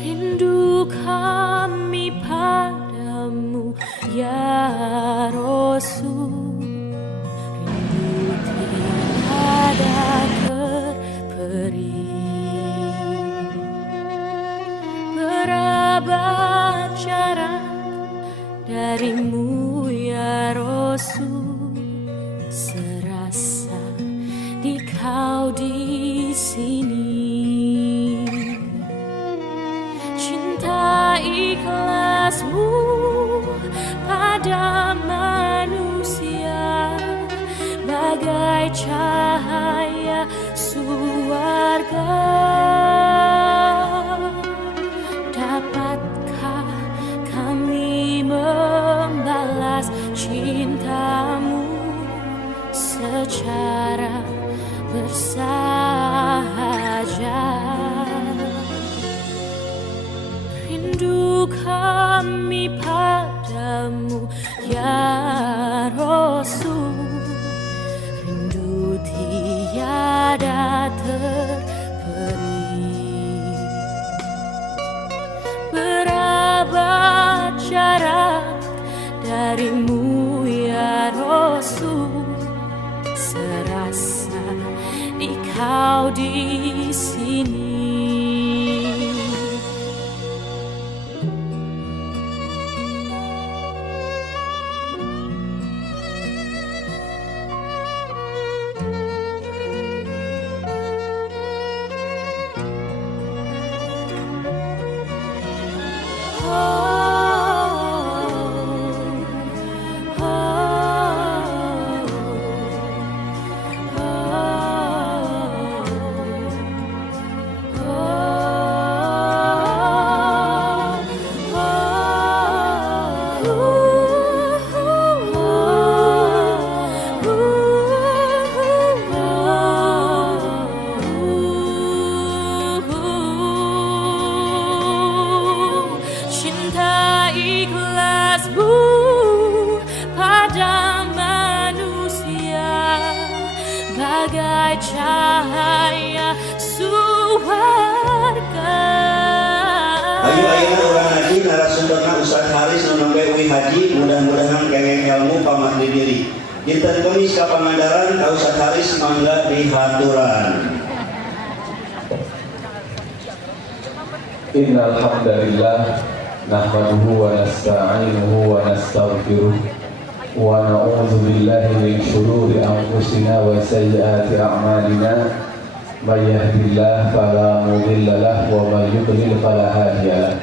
Rindu kami padamu ya Rasul, rindu tiada terperi. Berabad jarak darimu ya Rasul, serasa di kau di sini. Cinta ikhlasmu pada manusia bagai cahaya surga. Dapatkah kami membalas cintamu secara bersahaja? Rindu kami padamu ya Rasul, rindu tiada terperi. Berabad jarak darimu ya Rasul, serasa di kau di sini. Bagai cahaya surga. Ayo ayeuna urang haji narasumberna Ustaz Haris nu nembe uwi haji, mudah-mudahan kengeng ilmu pamakri diri. Dinten Kemis ka Pangandaran ka Ustaz Haris mangga dihaturan. Innal hamdalillah nahmaduhu wa nasta'inuhu wa nastaghfiruh wa na'udzu billahi min shururi anfusina wa sayyiati a'malina. May yahdihillahu fala mudilla lahu wa may yudlil fala hadiya lahu.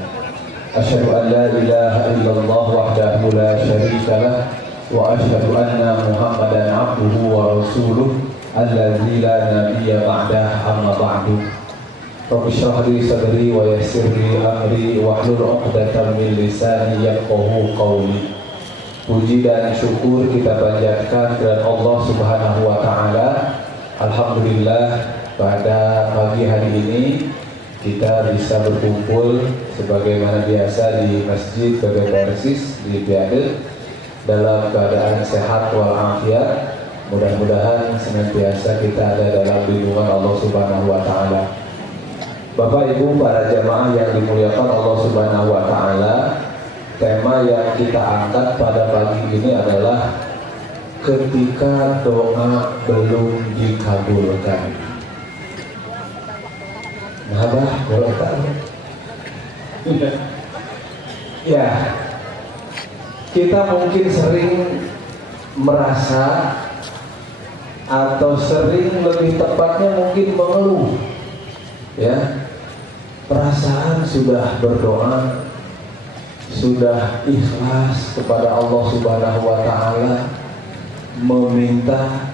Asyhadu an la ilaha illallah wahdahu la syarika lahu wa asyhadu anna Muhammadan 'abduhu wa rasuluh alladzi la nabiyya ba'dahu, amma ba'du. Rabbi shrah li sadri wa yassir li amri wahlul 'uqdatam min lisani yafqahu qawli. Puji dan syukur kita panjatkan kepada Allah Subhanahu wa taala. Alhamdulillah pada pagi hari ini kita bisa berkumpul sebagaimana biasa di Masjid PB Persis di Piade dalam keadaan sehat walafiat. Mudah-mudahan senantiasa kita ada dalam lindungan Allah Subhanahu wa taala. Bapak Ibu para jamaah yang dimuliakan Allah Subhanahu wa taala, tema yang kita angkat pada pagi ini adalah ketika doa belum dikabulkan. Nah, boleh tahu? Ya, kita mungkin sering merasa atau sering lebih tepatnya mungkin mengeluh, ya, perasaan sudah berdoa, sudah ikhlas kepada Allah Subhanahu wa taala, meminta,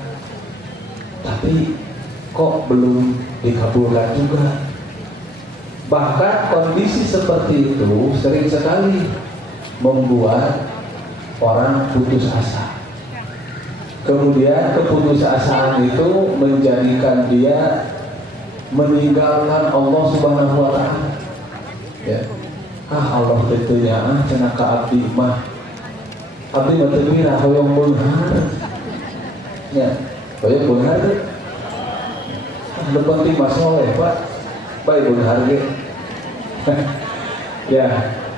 tapi kok belum dikabulkan juga. Bahkan kondisi seperti itu sering sekali membuat orang putus asa. Kemudian keputusasaan itu menjadikan dia meninggalkan Allah Subhanahu wa taala. Ya. Allah tentunya cenah ka abdi mah. Abdi mah teu mira hoyong beunghar. Ya, hoyong beunghar teh. Lebih penting mah soleh, Pak. Baik beunghar ge. Ya,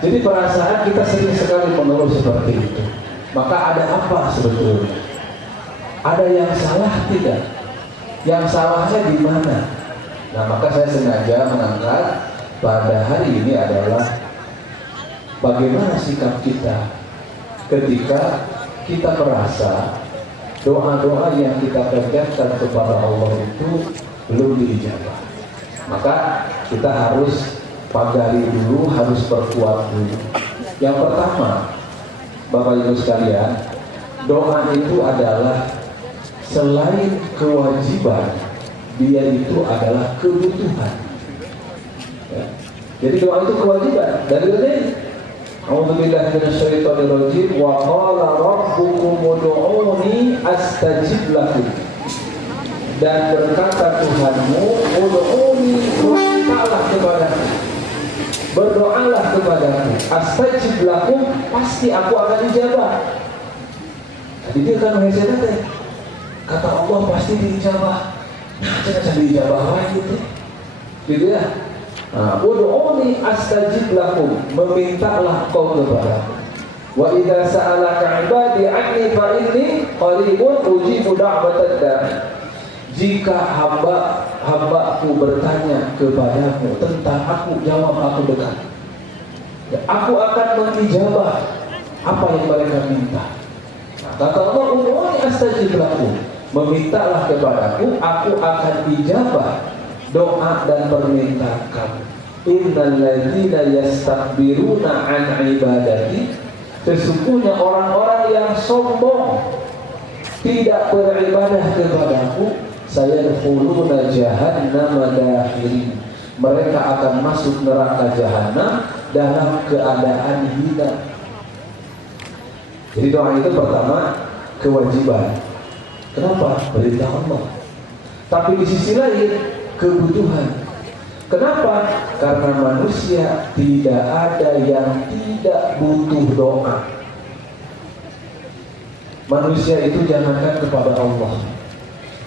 jadi perasaan kita sering sekali mengeluh seperti itu. Maka ada apa sebetulnya? Ada yang salah tidak? Yang salahnya di mana? Nah, maka saya sengaja mengangkat pada hari ini adalah bagaimana sikap kita ketika kita merasa doa-doa yang kita kerjakan kepada Allah itu belum diijabah. Maka kita harus pagari dulu, harus perkuat dulu. Yang pertama, Bapak Ibu sekalian, doa itu adalah selain kewajiban, dia itu adalah kebutuhan. Ya. Jadi doa itu kewajiban. Dalilnya, A'udzubillahi minasyaitonirrajim, wa qala rabbukum ud'uni astajib lakum. Dan berkata Tuhanmu, ud'uni, mintalah kepadaku, berdoalah kepadaku, astajib lakum, pasti aku akan dijabah. Jadi dia kan mengesankan, kata Allah pasti diijabah. Nah, jangan diijabah lagi gitu ya. Ud'uni astajib lakum, memintalah kau kepadaku. Wa idza sa'alaka 'ibadi 'anni fa inni qaribun ujibu da'watad da'i. Jika hamba-hambaku bertanya kepadamu tentang aku, jawab aku dekat. Aku akan mengijabah apa yang mereka minta. Kata Allah, ud'uni astajib lakum, memintalah kepadaku, aku akan ijabah doa dan permintaan kamu. Innal ladzina yastakbiruna an ibadati, sesungguhnya orang-orang yang sombong tidak beribadah kepadaku, sayadkhuluna jahannama dakhirin, mereka akan masuk neraka jahanam dalam keadaan hina. Jadi doa itu pertama kewajiban. Kenapa? Perintah Allah. Tapi di sisi lain kebutuhan. Kenapa? Karena manusia tidak ada yang tidak butuh doa. Manusia itu jangankan kepada Allah,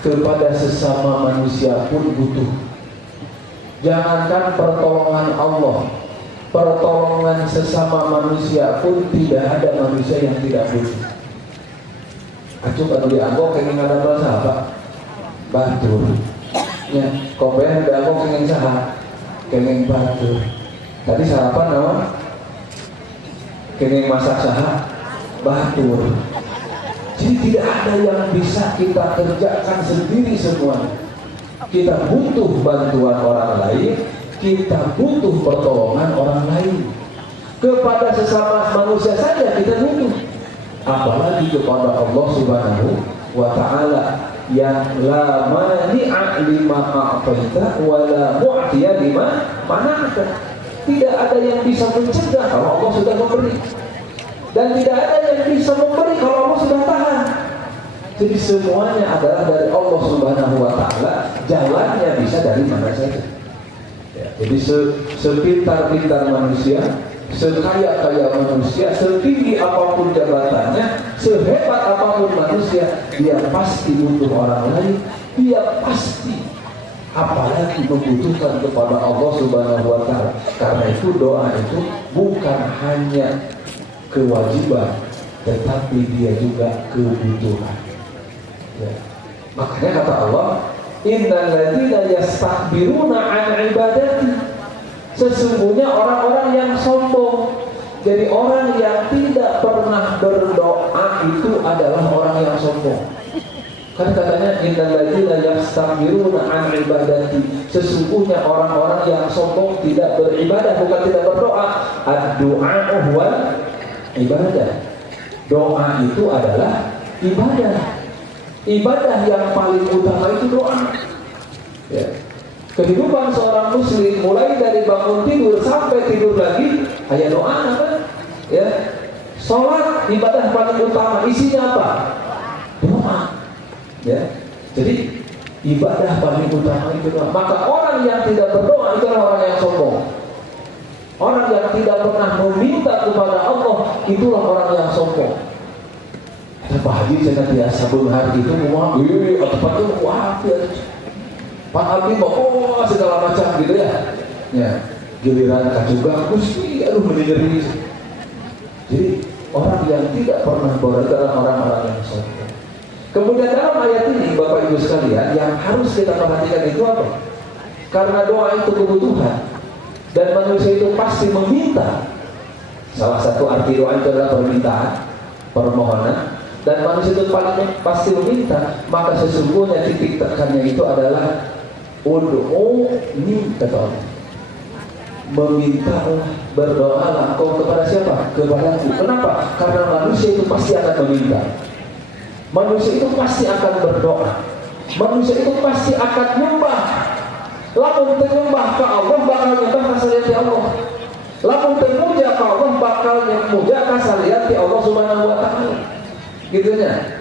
kepada sesama manusia pun butuh. Jangankan pertolongan Allah, pertolongan sesama manusia pun tidak ada manusia yang tidak butuh. Acuh kalau dianggap kenging ada sahabat batur ya, kopiah dianggap kenging saha kenging batur. Tadi sarapan nama kenging masak saha batur. Jadi tidak ada yang bisa kita kerjakan sendiri semua. Kita butuh bantuan orang lain, kita butuh pertolongan orang lain. Kepada sesama manusia saja kita butuh, apalagi kepada Allah Subhanahu wa Ta'ala yang la mani'a lima a'taita wa la mu'tiya lima mana'ta. Tidak ada yang bisa mencegah kalau Allah sudah memberi, dan tidak ada yang bisa memberi kalau Allah sudah tahan. Jadi semuanya adalah dari Allah Subhanahu wa Ta'ala, jalannya bisa dari mana saja. Ya, jadi sepintar-pintar manusia, sekaya-kaya manusia, setinggi apapun jabatannya, sehebat apapun manusia, dia pasti butuh orang lain. Dia pasti apalagi membutuhkan kepada Allah Subhanahu wa Ta'ala. Karena itu doa itu bukan hanya kewajiban, tetapi dia juga kebutuhan. Ya. Makanya kata Allah, innal ladzina yastakbiruna an ibadati, sesungguhnya orang-orang yang sombong. Jadi orang yang tidak pernah berdoa itu adalah orang yang sombong. Kan katanya innal ladzina yastakbiruna an ibadati, sesungguhnya orang-orang yang sombong tidak beribadah, bukan tidak berdoa. Ad-du'a huwal ibadah. Doa itu adalah ibadah. Ibadah yang paling utama itu doa. Ya. Kehidupan seorang muslim mulai dari bangun tidur sampai tidur lagi hanya doa, kan? Ya. Sholat ibadah paling utama, isinya apa? Doa. Ya. Jadi ibadah paling utama itu doa. Maka orang yang tidak berdoa itulah orang yang sombong. Orang yang tidak pernah meminta kepada Allah itulah orang yang sombong. Pak Haji saya biasa benar gitu ngomong, tempat itu wah, Pak Abi mau segala macam gitu ya. Ya. giliran kacuga Gusti aduh menyeri. Jadi orang yang tidak pernah berdoa adalah orang-orang yang soleh. Kemudian dalam ayat ini Bapak Ibu sekalian yang harus kita perhatikan itu apa? Karena doa itu kebutuhan dan manusia itu pasti meminta. Salah satu arti doa itu adalah permintaan, permohonan, dan manusia itu paling pasti meminta. Maka sesungguhnya titik tekannya itu adalah ud'u ni kata Allah. Memintalah, berdoalah kau kepada siapa? Kepadaku. Kenapa? Karena manusia itu pasti akan meminta. Manusia itu pasti akan berdoa. Manusia itu pasti akan nyembah. Lamun menyembah ke Allah bakal nyembah kasalian ti Allah. Lamun memuja ke Allah bakal memuja kasalian ti Allah Subhanahu wa taala. Gitunya.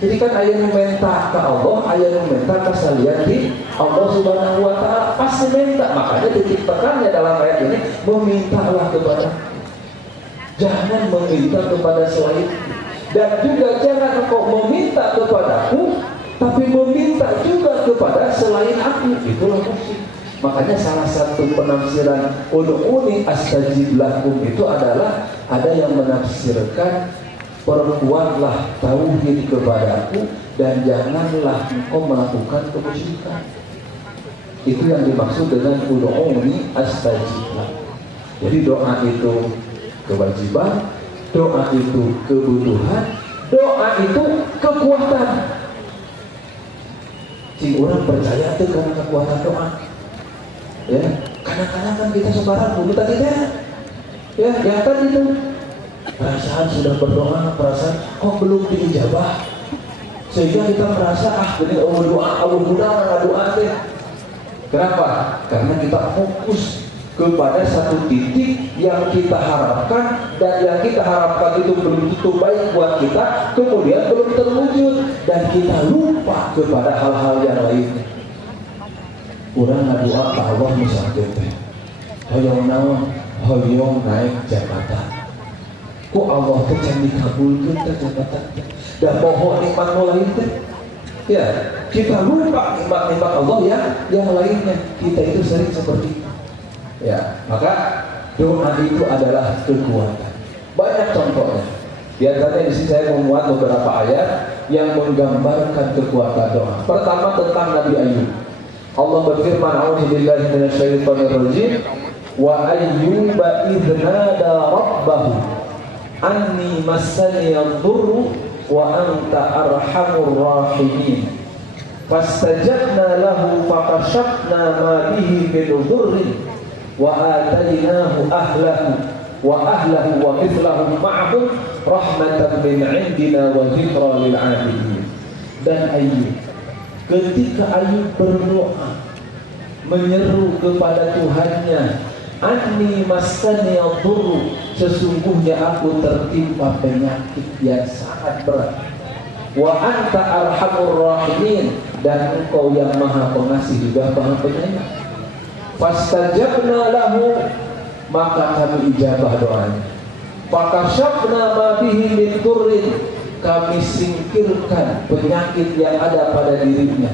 Jadi kan aya nu menta ke Allah, aya nu menta kasalian ti Allah Subhanahu wa taala, pasti minta. Makanya titik tekannya dalam ayat ini memintalah kepada. Jangan meminta kepada selain. Dan juga jangan engkau meminta kepadaku, tapi meminta juga kepada selain aku. Itulah musyrik. Makanya salah satu penafsiran ud'uni astajib lakum itu adalah ada yang menafsirkan perkuatlah tauhid kepadaku dan janganlah engkau melakukan kemusyrikan. Itu yang dimaksud dengan ud'uni astajib lakum. Jadi doa itu kewajiban, doa itu kebutuhan, doa itu kekuatan. Si orang percaya itu karena kekuatan doa. Ya, kadang-kadang kan kita sekarang dulu tadi ya, yang tadi itu perasaan sudah berdoa, perasaan kok belum diijabah, sehingga kita merasa ini doa, doa deh. Kenapa? Karena kita fokus kepada satu titik yang kita harapkan, dan yang kita harapkan itu belum tentu baik buat kita, kemudian belum terwujud, dan kita lupa kepada hal-hal yang lainnya. Urang ngadoa ka Allah misalnya teh, hoyong naon, hoyong naik jabatan. Ku Allah teh can dikabulkeun teh jabatan teh, da poho nikmat nu lain teh. Ya, kita lupa nikmat-nikmat Allah yang lainnya. Kita itu sering seperti itu. Ya, maka doa itu adalah kekuatan. Banyak contohnya. Di antaranya di sini saya memuat beberapa ayat yang menggambarkan kekuatan doa. Pertama tentang Nabi Ayub. Allah berfirman, "A'udzubillahi minasyaitonir rajim. Wa ayyuba idz nada rabbahu anni massani ad-durru wa anta arhamur rahimin. Fastajabna lahu fakashafna ma bihi min dhurrin wa atainahu ahlahu wa mithlahum ma'ahum rahmatan min 'indina wa dzikra lil 'abidin." Dan Ayub, ketika Ayub berdoa menyeru kepada Tuhannya, "Anni massani ad-durru," sesungguhnya aku tertimpa penyakit yang sangat berat. "Wa anta arhamur rahimin," dan engkau yang maha pengasih juga maha penyayang. Fastajabna lahu, maka kami ijabah doanya. Fakashafna ma bihi min durrin, kami singkirkan penyakit yang ada pada dirinya.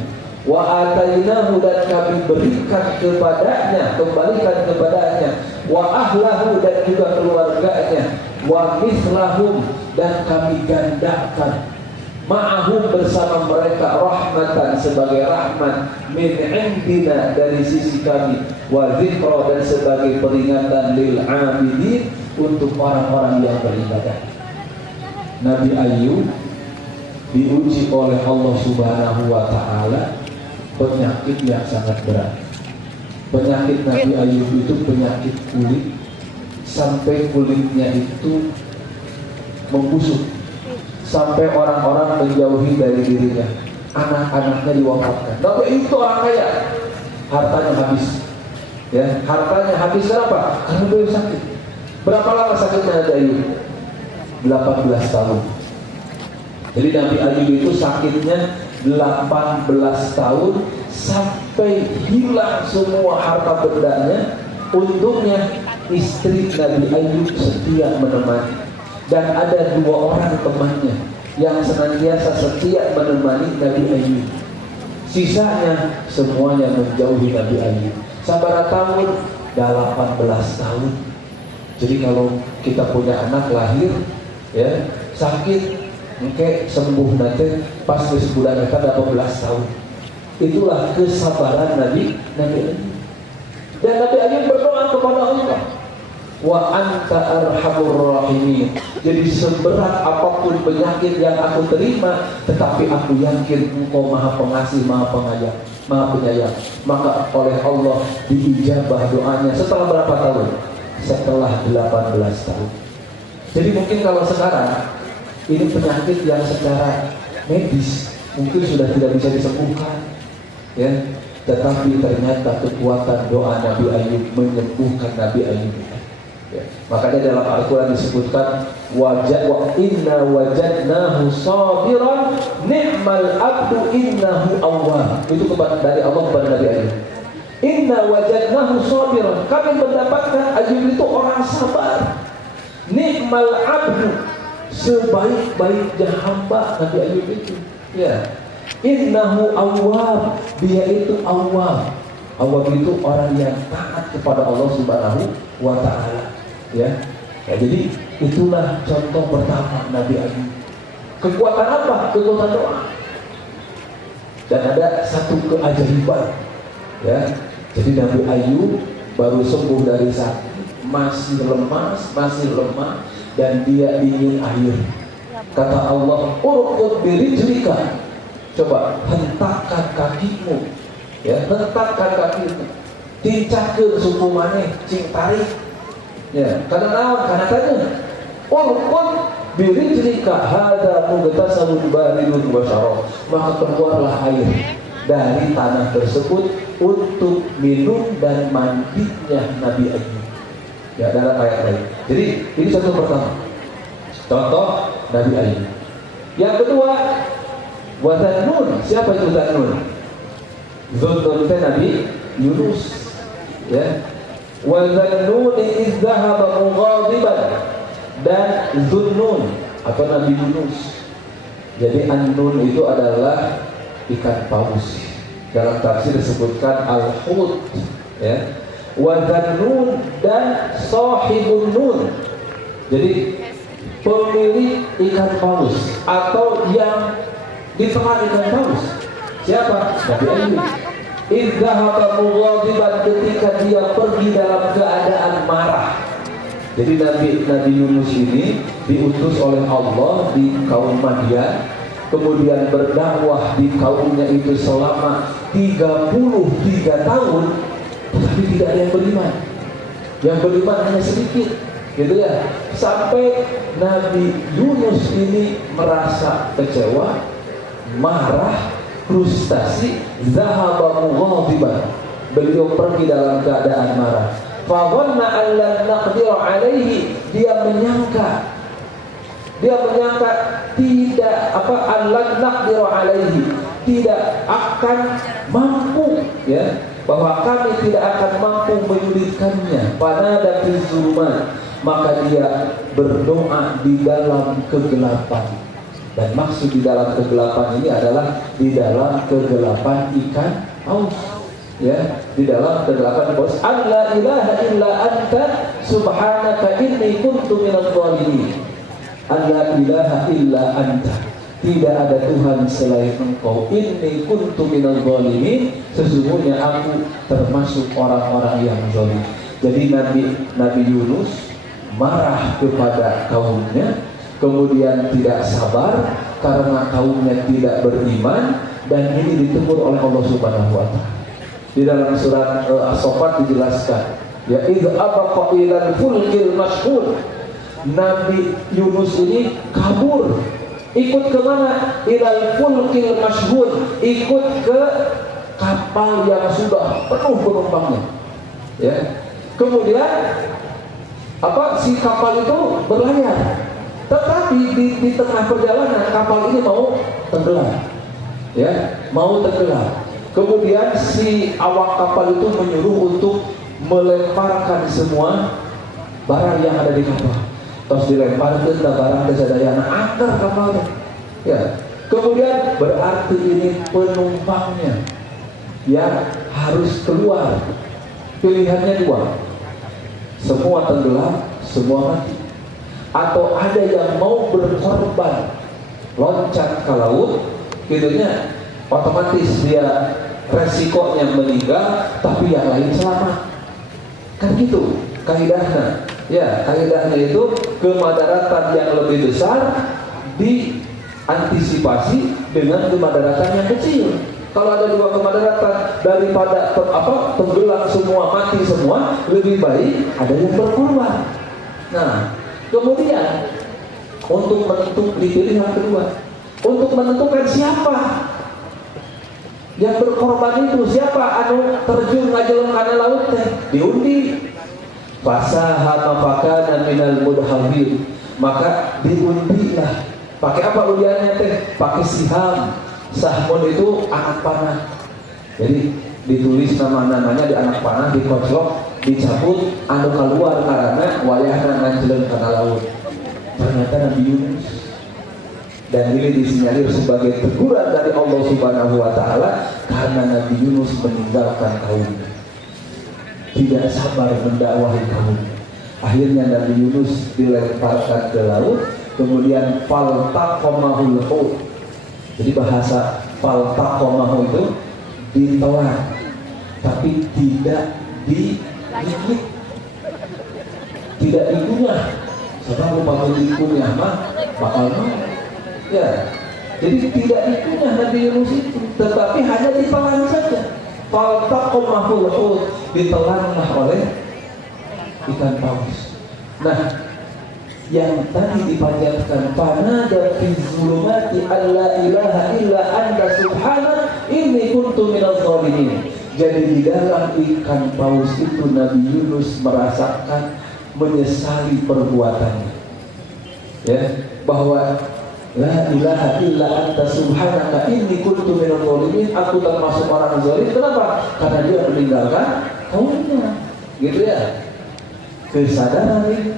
Wa atainahu, dan kami berikan kepadanya, kembalikan kepadanya. Wa ahlahu, dan juga keluarganya. Wa mithlahum, dan kami gandakan ma'ahum, bersama mereka, rahmatan, sebagai rahmat, min indina, dari sisi kami, wa dzikra, dan sebagai peringatan, lil 'abidin, untuk orang-orang yang beribadah. Nabi Ayub diuji oleh Allah Subhanahu wa taala penyakit yang sangat berat. Penyakit Nabi Ayub itu penyakit kulit, sampai kulitnya itu membusuk, sampai orang-orang menjauhi dari dirinya, anak-anaknya diwafatkan. Nabi itu orang kaya, hartanya habis. Ya, hartanya habis kenapa? Karena beliau sakit. Berapa lama sakitnya Nabi Ayub? 18 tahun. Jadi Nabi Ayub itu sakitnya 18 tahun sampai hilang semua harta bendanya. Untungnya istri Nabi Ayub setia menemani, dan ada 2 orang temannya yang senantiasa setia menemani Nabi Ayub. Sisanya semuanya menjauhi Nabi Ayub. Sabara tahun 18 tahun. Jadi kalau kita punya anak lahir ya sakit, mungkin sembuh nanti pas bulan mereka 18 tahun. Itulah kesabaran Nabi Ayub. Dan Nabi Ayub berdoa kepada Allah, wa anta arhamur rahimin. Jadi seberat apapun penyakit yang aku terima, tetapi aku yakin Engkau Maha Pengasih, Maha Penyayang, Maha Penyayang. Maka oleh Allah diijabah doanya setelah berapa tahun? Setelah 18 tahun. Jadi mungkin kalau sekarang ini penyakit yang secara medis mungkin sudah tidak bisa disembuhkan, ya. Tetapi ternyata kekuatan doa Nabi Ayub menyembuhkan Nabi Ayub. Ya. Makanya dalam Al-Quran disebutkan inna wajadnahu sabiran ni'mal abdu innahu awwab. Itu dari Allah kepada Nabi Ayub. Inna wajadnahu sabiran, kami mendapatkan Ayub itu orang sabar. Ni'mal abdu, sebaik-baiknya hamba Nabi Ayub itu. Ya. Innahu awwab, dia itu awwab. Awwab itu orang yang taat kepada Allah Subhanahu wa ta'ala. Ya, jadi itulah contoh pertama Nabi Ayub. Kekuatan apa? Kekuatan doa. Dan ada satu keajaiban, ya. Jadi Nabi Ayub baru sembuh dari sakit, masih lemah, dan dia ingin air. Kata Allah, urqud birijlika, coba hentakkan kakimu, ya, hentakkan kakimu, tincakeun suku maneh, cing tarik. Ya, karena tanya, urqud birijlika hadza mughtasalun baridun wa syarab, maka keluarlah air dari tanah tersebut untuk minum dan mandinya Nabi Ayub. Ya, dalam ayat lain. Jadi ini contoh pertama, contoh Nabi Ayub. Yang kedua, wa Dzannun. Siapa itu Dzannun? Dzannun itu Nabi Yunus. Ya. Wa Dzannun idz dzahaba mughadiban, dan Dzannun atau Nabi Yunus. Jadi An-Nun itu adalah ikan paus. Dalam tafsir disebutkan al-hut, ya. Wa Dzannun dan sahibun nun. Jadi pemilik ikan paus atau yang di tengah ikan paus. Siapa? Nabi Ayub. Idzahaba mughadiban, ketika dia pergi dalam keadaan marah. Jadi Nabi Yunus ini diutus oleh Allah di kaum Madian, kemudian berdakwah di kaumnya itu selama 33 tahun, tetapi tidak ada yang beriman. Yang beriman hanya sedikit, gitu ya. Sampai Nabi Yunus ini merasa kecewa, marah, frustasi, zahaba mughadiban. Beliau pergi dalam keadaan marah. Fa dhanna an lan naqdir alaihi, dia menyangka tidak lan naqdir alaihi, tidak akan mampu, ya, bahwa kami tidak akan mampu menyulitkannya. Fanada fi zulumat, maka dia berdoa di dalam kegelapan. Dan maksud di dalam kegelapan ini adalah di dalam kegelapan ikan paus, ya, di dalam kegelapan paus. Alla ilaha illa anta subhanaka inni kuntu minadh dhalimin. Alla ilaha illa anta, tidak ada Tuhan selain Engkau. Inni kuntu minadh dhalimin, sesungguhnya aku termasuk orang-orang yang zalim. Jadi Nabi Yunus marah kepada kaumnya, kemudian tidak sabar karena kaumnya tidak beriman, dan ini ditegur oleh Allah Subhanahu wa ta'ala. Di dalam surat As-Saffat dijelaskan, ya, idz abaqa ilal fulkil mashhur. Nabi Yunus ini kabur. Ikut ke mana? Ilal fulkil mashhur, ikut ke kapal yang sudah penuh penumpangnya. Ya. Kemudian si kapal itu berlayar. Tetapi di tengah perjalanan kapal ini mau tenggelam, ya, mau tenggelam. Kemudian si awak kapal itu menyuruh untuk melemparkan semua barang yang ada di kapal. Terus dilemparkan ke barang kesadayana akar kapalnya, ya. Kemudian berarti ini penumpangnya yang harus keluar, Pilihannya dua, semua tenggelam, semua mati. Atau ada yang mau berkorban, loncat ke laut, gitunya, otomatis dia resikonya meninggal, tapi yang lain selamat. Kan gitu kaidahnya. Ya, kaidahnya itu kemadaratan yang lebih besar diantisipasi dengan kemadaratan yang kecil. Kalau ada dua kemadaratan, daripada tenggelam semua, mati semua, lebih baik ada yang berkorban. Nah, kemudian untuk dipilih yang kedua, untuk menentukan siapa yang berkorban itu, siapa anu terjun ngajeleng kana laut teh, diundi. Fasahama fakana minal mudhamin, maka diundilah. Pakai apa undiannya teh? Pakai siham. Sahmun itu anak panah. Jadi ditulis nama-namanya di anak panah, dikoclok, dicabut, anu keluar karena wayahna ngajeleng kana laut. Ternyata Nabi Yunus. Dan ini disinyalir sebagai teguran dari Allah Subhanahu wa Ta'ala karena Nabi Yunus meninggalkan kaumnya, tidak sabar mendakwahi kaumnya. Akhirnya Nabi Yunus dilemparkan ke laut, kemudian faltaqamahul hut. Jadi bahasa faltaqamahu itu ditelan, tapi tidak digigit, tidak dikunyah. Sebab kalau dikunyah mah bakal mati. Ya, jadi tidak dikunyah Nabi Yunus itu, tetapi hanya ditelan saja. Faltaqamahul hut, ditelanlah oleh ikan paus. Nah, yang tadi dipanjatkan panada fi zulumati alla ilaha illa anta subhana inni kuntu minadh dhalimin. Jadi di dalam ikan paus itu Nabi Yunus merasakan menyesali perbuatannya. Ya, bahwa la ilaha illa anta subhanaka inni kuntu minadh dhalimin, aku termasuk orang zalim. Kenapa? Karena dia meninggalkan kaumnya. Gitu ya. Kesadaran ini,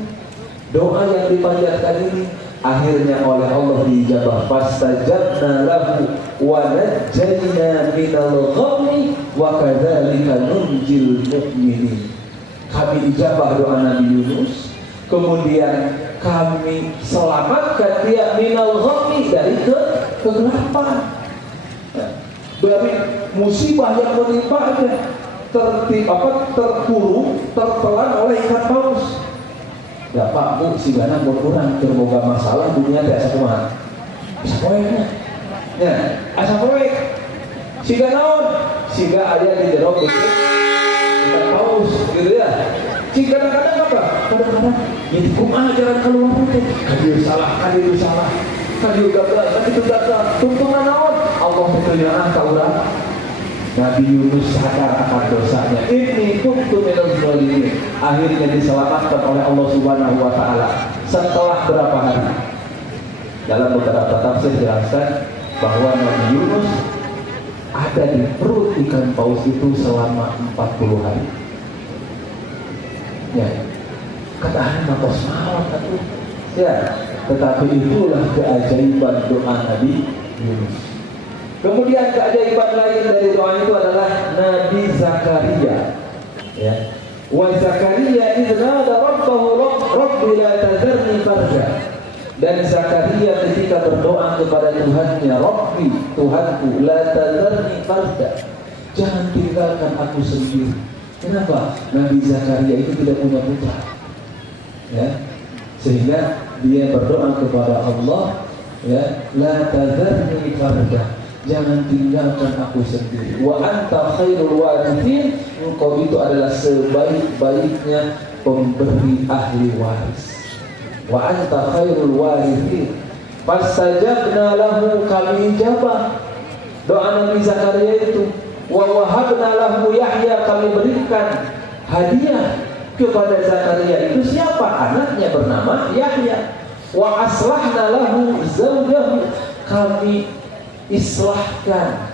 doa yang dipanjatkan ini akhirnya oleh Allah dijabah. Fastajabna lahu wa najjayna minal ghammi wa kadzalika nunjil mu'minin. Kami ijabah doa Nabi Yunus, kemudian kami selamatkan dia minal ghammi, dari kegelapan, dari musibah yang menimpa dia, terkurung, tertelan oleh ikan paus. Ya Pak Bu, si Gana berkurang terboga masalah dunia teh asa kumaha? Asa poeknya. Ya, asa poek. Siga naon? Siga aya di jero ikan paus gitu ya. Siga kadang-kadang apa? Kadang-kadang jadi kumaha jalan keluar teh. Kadieu salah, kadieu salah. Kadieu gagal, kadieu gagal. Tuntunan naon? Allah berkenaan ka urang. Nabi Yunus sadar akan dosanya. Ini kuntu minadh dhalimin. Akhirnya diselamatkan oleh Allah Subhanahu wa Ta'ala. Setelah berapa hari? Dalam beberapa tafsir jelaskan bahwa Nabi Yunus ada di perut ikan paus itu selama 40 hari. Ya, katakan matos malam itu. Ya, tetapi itulah keajaiban doa Nabi Yunus. Kemudian keajaiban lain dari doa itu adalah Nabi Zakaria. Ya. Wa Zakaria idznada rabbahu rabbi la tazarni farda. Dan Zakaria ketika berdoa kepada Tuhannya, Rabbi, Tuhanku, la tazarni farda, jangan tinggalkan aku sendiri. Kenapa? Nabi Zakaria itu tidak punya putra. Ya. Sehingga dia berdoa kepada Allah, ya, la tazarni farda, jangan tinggalkan aku sendiri. Wa anta khairul warithin, engkau itu adalah sebaik-baiknya pemberi ahli waris. Wa anta khairul warithin. Fastajabna lahu, kami ijabah doa Nabi Zakaria itu. Wa wahabna lahu Yahya, kami berikan hadiah kepada Zakaria itu. Siapa? Anaknya bernama Yahya. Wa aslahna lahu zawjahu, kami islahkan,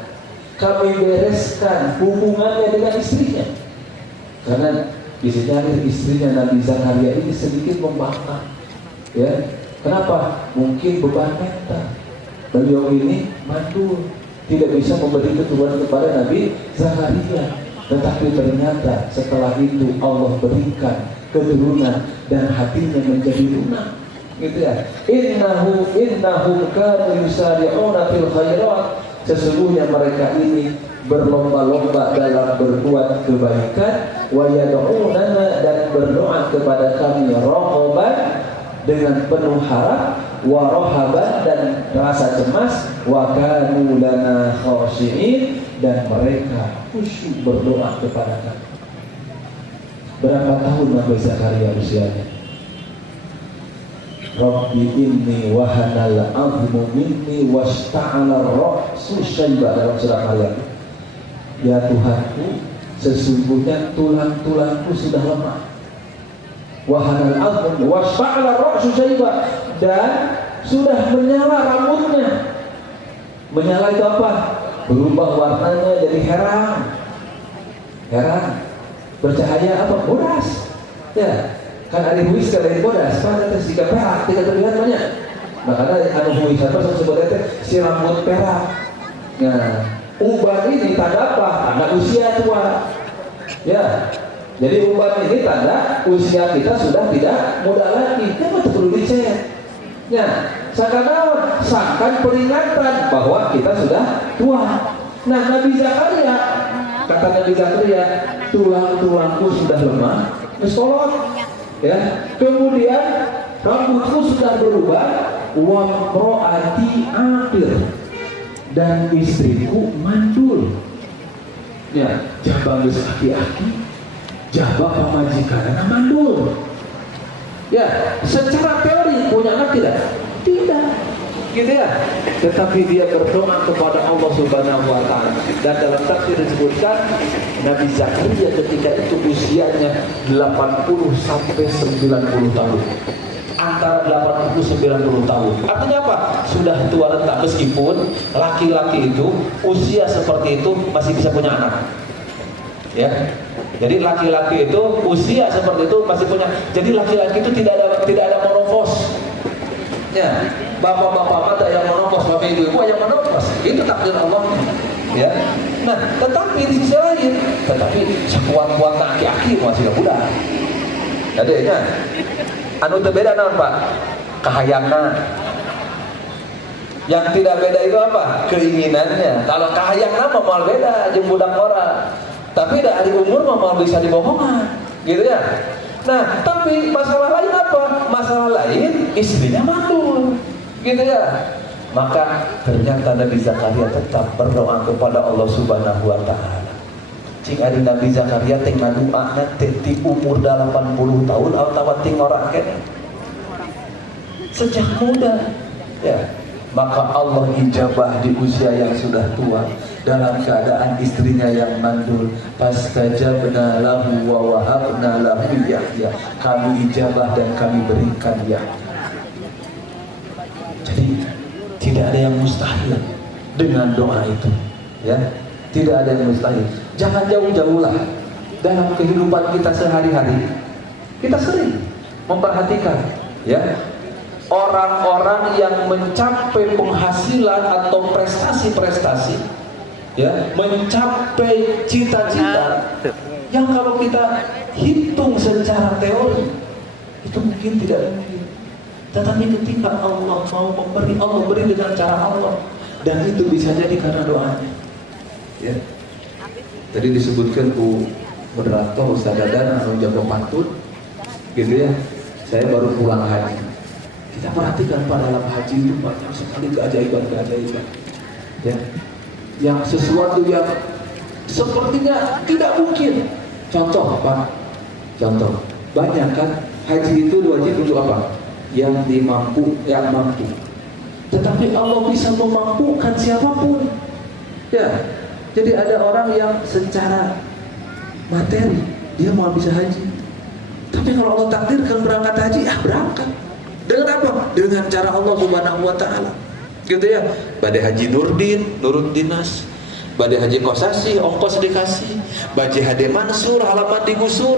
kami bereskan hubungannya dengan istrinya. Karena disinyalir istrinya Nabi Zakaria ini sedikit membangkang. Ya, kenapa? Mungkin beban mental. Beliau ini mandul, tidak bisa memberi keturunan kepada Nabi Zakaria. Tetapi ternyata setelah itu Allah berikan keturunan dan hatinya menjadi lunak, gitu ya. Innahum kanu yusari'una fil khairat, sesungguhnya mereka ini berlomba-lomba dalam berbuat kebaikan, wa yad'unana, dan berdoa kepada kami raghaban, dengan penuh harap, wa rahaban, dan rasa cemas, wa kanu lana khashi'in, dan mereka khusyuk berdoa kepada kami. Berapa tahun Nabi Zakaria usianya? Rabbi inni wahanal azmu minni washta'ala ra'su syaiba, dalam surah Maryam. Ya Tuhanku, sesungguhnya tulang-tulangku sudah lemah. Wahanal azmu washta'ala ra'su syaiba, dan sudah menyala rambutnya. Menyala itu apa? Berubah warnanya jadi herang. Bercahaya apa? Bodas. Ya, kan ada huis dari bodas. Pada atas jika perak tidak terlihat banyak. Makanya ada huis apa sebetulnya si rambut perak. Nah, uban ini tanda apa? Tanda usia tua. Ya, jadi uban ini tanda usia kita sudah tidak muda lagi. Kenapa perlu dicek? Ya, seakan peringatan bahwa kita sudah tua. Nah, Nabi Zakaria, kata Nabi Zakaria, tulang-tulangku sudah lemah, meskolot, ya. Kemudian rambutku sudah berubah, wa mro'ati aqir, dan istriku mandul. Ya, jabang geus aki-aki, jabang pamajikanana mandul. Ya, secara teori punya anak tidak? Tidak, gitu ya. Tetapi dia berdoa kepada Allah Subhanahu wa Ta'ala. Dan dalam tafsir disebutkan Nabi Zakaria ketika itu usianya 80 sampai 90 tahun. Antara 80 90 tahun. Artinya apa? Sudah tua renta, meskipun laki-laki itu usia seperti itu masih bisa punya anak. Ya. Jadi laki-laki itu usia seperti itu masih punya. Jadi laki-laki itu tidak ada monopos. Ya, bapak-bapak mata yang monopos, bapak ibu yang monopos. Itu takdir Allah. Ya. Nah, tetapi di sisi lain, sekuat-kuat aki-aki masih muda. Adanya. Anu teu beda naon, Pak? Kahayangna. Yang tidak beda itu apa? Keinginannya. Kalau kahayangna mah moal beda jeung budak orang. Tapi dari umur mah bisa dibohongan, gitu ya. Nah, tapi masalah lain apa? Masalah lain istrinya mandul, gitu ya. Maka ternyata Nabi Zakaria tetap berdoa kepada Allah Subhanahu wa Ta'ala. Cik ari Nabi Zakaria teh ngadoana teh ti umur 80 tahun atawa ting ora kene. Sejak muda, ya. Maka Allah ijabah di usia yang sudah tua dalam keadaan istrinya yang mandul. Fastajabna lahu wa wahabna lahu Yahya. Kami ijabah dan kami berikan Yahya. Jadi tidak ada yang mustahil dengan doa itu, ya. Tidak ada yang mustahil. Jangan jauh-jauh lah dalam kehidupan kita sehari-hari. Kita sering memperhatikan, ya. Orang-orang yang mencapai penghasilan atau prestasi-prestasi, ya, mencapai cita-cita yang kalau kita hitung secara teori itu mungkin tidak mungkin. Tetapi ketika Allah mau memberi, Allah beri dengan cara Allah, dan itu bisa jadi karena doanya. Ya. Tadi disebutkan moderator Ustaz Dadan anu jago pantun, gitu ya. Saya baru pulang haji. Kita perhatikan pada dalam haji itu banyak sekali keajaiban-keajaiban, ya, yang sesuatu yang sepertinya tidak mungkin. Contoh Pak, contoh banyak kan haji itu wajib untuk apa? Yang yang mampu. Tetapi Allah bisa memampukan siapapun, ya. Jadi ada orang yang secara materi dia mau bisa haji, tapi kalau Allah takdirkan berangkat haji, berangkat. Dengan apa? Dengan cara Allah Subhanahu wa Ta'ala, gitu ya. Badai haji nurut dinas, badai haji kosasi ongkos dikasih, badai haji mansur halaman digusur,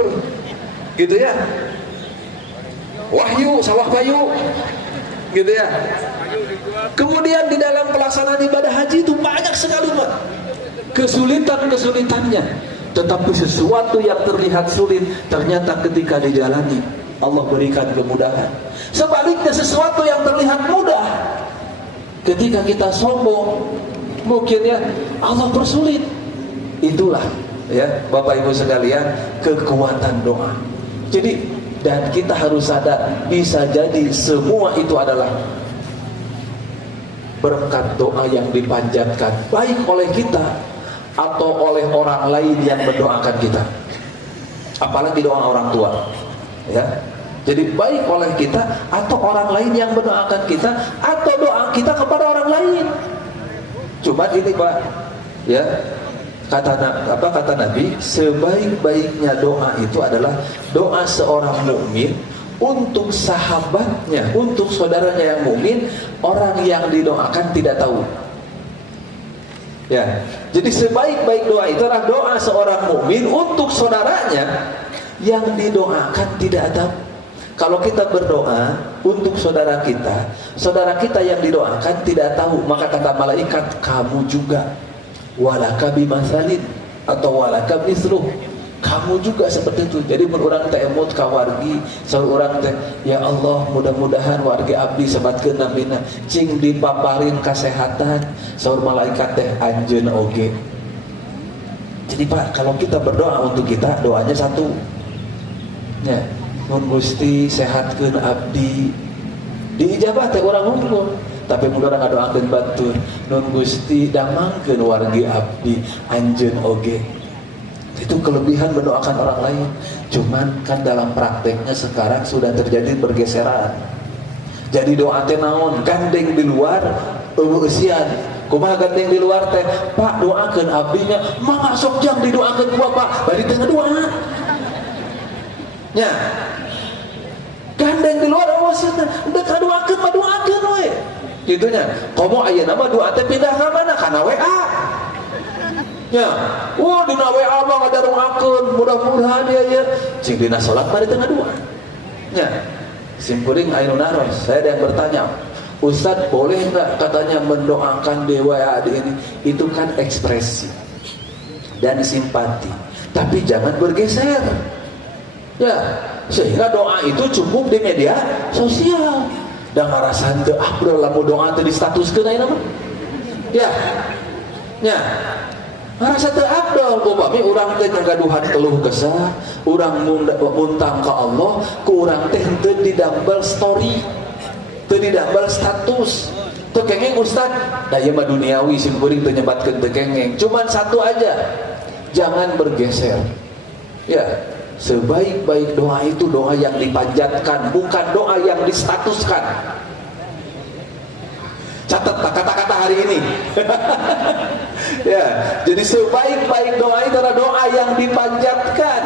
gitu ya. Wahyu sawah bayu, gitu ya. Kemudian di dalam pelaksanaan ibadah haji itu banyak sekali, Pak, kesulitannya. Tetapi sesuatu yang terlihat sulit, ternyata ketika dijalani Allah berikan kemudahan. Sebaliknya sesuatu yang terlihat mudah, ketika kita sombong, mungkin ya Allah persulit. Itulah ya Bapak Ibu sekalian, kekuatan doa. Jadi, dan kita harus sadar, bisa jadi semua itu adalah berkat doa yang dipanjatkan, baik oleh kita atau oleh orang lain yang mendoakan kita. Apalagi doa orang tua, ya. Jadi baik oleh kita atau orang lain yang mendoakan kita, atau doa kita kepada orang lain. Cuma ini Pak, ya, kata Nabi, sebaik-baiknya doa itu adalah doa seorang mukmin untuk sahabatnya, untuk saudaranya yang mukmin, orang yang didoakan tidak tahu. Ya, jadi sebaik-baik doa itu adalah doa seorang mukmin untuk saudaranya yang didoakan tidak tahu. Kalau kita berdoa untuk saudara kita yang didoakan tidak tahu, maka kata malaikat, kamu juga walaka bimasalin atau walaka misluh, kamu juga seperti itu. Jadi orang teh emot ka wargi, saur orang teh, ya Allah, mudah-mudahan wargi abdi sabatkeun nabina cing dipaparin kesehatan, saur malaikat teh anjeun oge. Jadi Pak, kalau kita berdoa untuk kita, doanya satu, ya, Nun Gusti sehatkeun abdi, diijabah teh urang unggul. Tapi mudah orang ngadoakeun batur, Nun Gusti damangkeun wargi abdi anjeun oge. Itu kelebihan mendoakan orang lain. Cuman kan dalam prakteknya sekarang sudah terjadi pergeseran. Jadi doa teh naon, gandeng di luar, eueusian. Kumaha gandeng di luar teh? Pak, doakeun abdinya, mangga sok jang didoakeun ku Bapak, bari teh ngadoa. Nya. Gandeng di luar eueusian, udah kadoakeun mah doakeun we. Gitunya. Komo ayeuna mah doa teh pindah ka mana? Kana WA. Ya, dina WA mah ngadarungakeun, mudah-mudahan ya cing dina salat mah teu ngadua. Ya, simpuring anu naros, saya ada yang bertanya, Ustaz boleh enggak katanya mendoakan di WA ini? Itu kan ekspresi dan simpati, tapi jangan bergeser. Ya, sehingga doa itu cukup di media sosial. Dan ngarasan teu afdol lamun doa teu distatuskeun ayeuna mah. Ya. Ya. Ngarasa teu afdol upami urang teh ngagaduhan keluh kesah, urang muntang ka Allah, ku urang teh teu didambel story, teu didambel status. Teu kengeng Ustaz, da ieu mah duniawi simkuring teu nyebatkeun teu kengeng. Cuman satu aja, jangan bergeser. Ya, sebaik-baik doa itu doa yang dipanjatkan, bukan doa yang distatuskan. Catat kata-kata hari ini. Ya, jadi sebaik-baik doa itu adalah doa yang dipanjatkan,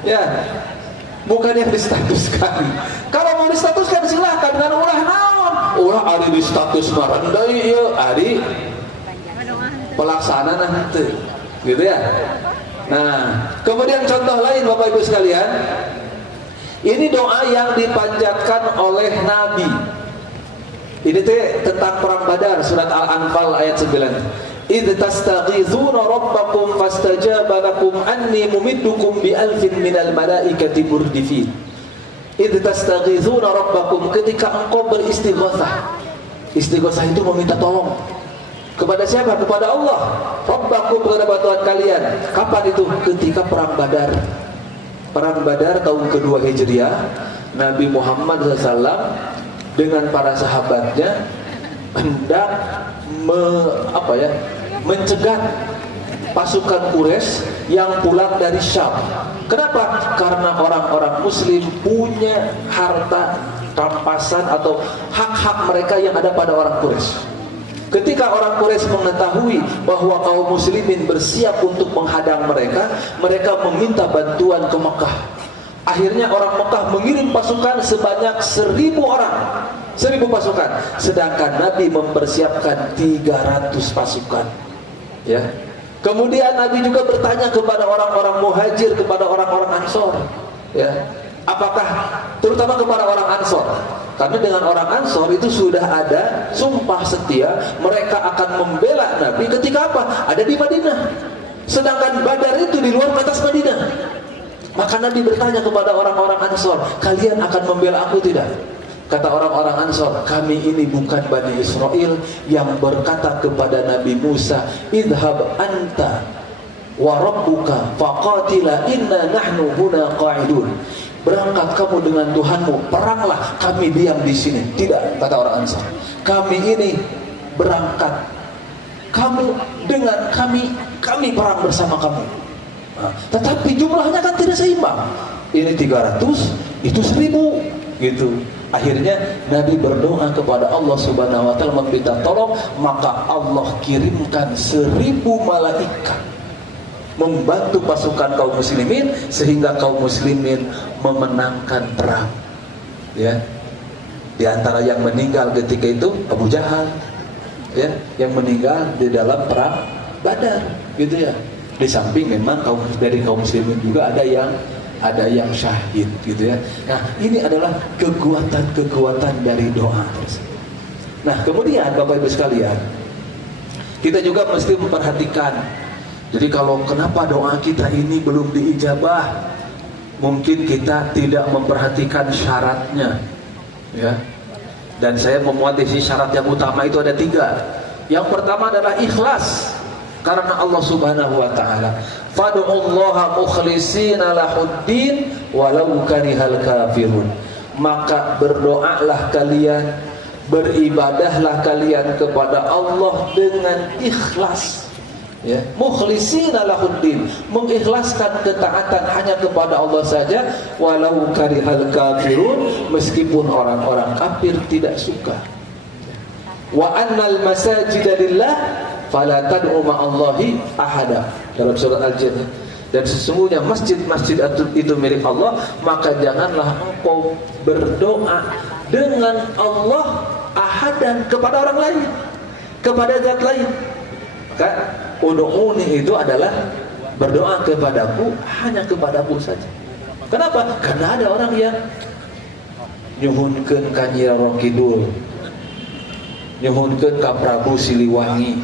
ya, bukan yang distatuskan. Kalau mau distatuskan silahkan, dengan ulah naon, ulah ari di status marandai ieu, ari pelaksana nanti, gitu ya. Nah, kemudian contoh lain Bapak Ibu sekalian, ini doa yang dipanjatkan oleh Nabi. Ini tentang perang Badar, surat Al-Anfal ayat 9. Idh tastaghizuna rabbakum fastajaba lakum anni mumiddukum bi alfin minal malaikati murdifin. Idh tastaghizuna rabbakum, ketika engkau beristighatsah. Istighatsah itu meminta tolong. Kepada siapa? Kepada Allah. Rabbakum, kepada Tuhan kalian. Kapan itu? Ketika perang Badar. Perang Badar tahun kedua Hijriah, Nabi Muhammad SAW dengan para sahabatnya hendak mencegat pasukan Quraisy yang pulang dari Syam. Kenapa? Karena orang-orang Muslim punya harta rampasan atau hak-hak mereka yang ada pada orang Quraisy. Ketika orang Quraisy mengetahui bahwa kaum muslimin bersiap untuk menghadang mereka, mereka meminta bantuan ke Mekah. Akhirnya orang Mekah mengirim pasukan sebanyak 1000 orang, 1000 pasukan, sedangkan Nabi mempersiapkan 300 pasukan. Ya. Kemudian Nabi juga bertanya kepada orang-orang Muhajir, kepada orang-orang Ansor, ya, apakah terutama kepada orang Ansor, karena dengan orang Ansor itu sudah ada sumpah setia, mereka akan membela Nabi ketika apa? Ada di Madinah. Sedangkan Badar itu di luar batas Madinah. Maka Nabi bertanya kepada orang-orang Ansor, kalian akan membela aku tidak? Kata orang-orang Ansor, kami ini bukan Bani Israel yang berkata kepada Nabi Musa, idhab anta wa rabbuka faqatila inna nahnu huna qa'idun. Berangkat kamu dengan Tuhanmu, peranglah, kami diam di sini. Tidak, kata orang Ansor. Kami ini berangkat, kamu dengan kami perang bersama kamu. Nah, tetapi jumlahnya kan tidak seimbang. Ini 300, itu 1000, gitu. Akhirnya Nabi berdoa kepada Allah Subhanahu wa taala meminta tolong, maka Allah kirimkan 1000 malaikat membantu pasukan kaum muslimin sehingga kaum muslimin memenangkan perang. Ya. Di antara yang meninggal ketika itu Abu Jahal, ya, yang meninggal di dalam perang Badar, gitu ya. Di samping memang dari kaum muslimin juga ada yang syahid, gitu ya. Nah, ini adalah kekuatan dari doa tersebut. Nah, kemudian Bapak Ibu sekalian, kita juga mesti memperhatikan. Jadi kalau kenapa doa kita ini belum diijabah? Mungkin kita tidak memperhatikan syaratnya, ya. Dan saya memuat di sini syarat yang utama itu ada 3. Yang pertama adalah ikhlas karena Allah Subhanahu wa taala. Fad'ullaha mukhlishina lahuddin walau karihal kafirun. Maka berdoalah kalian, beribadahlah kalian kepada Allah dengan ikhlas. Ya, mukhlishina lahuddin, mengikhlaskan ketaatan hanya kepada Allah saja, walau karihal kafirun, meskipun orang-orang kafir tidak suka. Wa annal masajida lillah fala tad'u ma'allahi ahada, dalam surat Al-Jin. Dan sesungguhnya masjid-masjid itu milik Allah, maka janganlah engkau berdoa dengan Allah ahadan, kepada orang lain, kepada zat lain. Kan ud'uni itu adalah berdoa kepadaku, hanya kepadaku saja. Kenapa? Karena ada orang yang nyuhunkeun ka Nyi Roro Kidul, nyuhunkeun ka Prabu Siliwangi,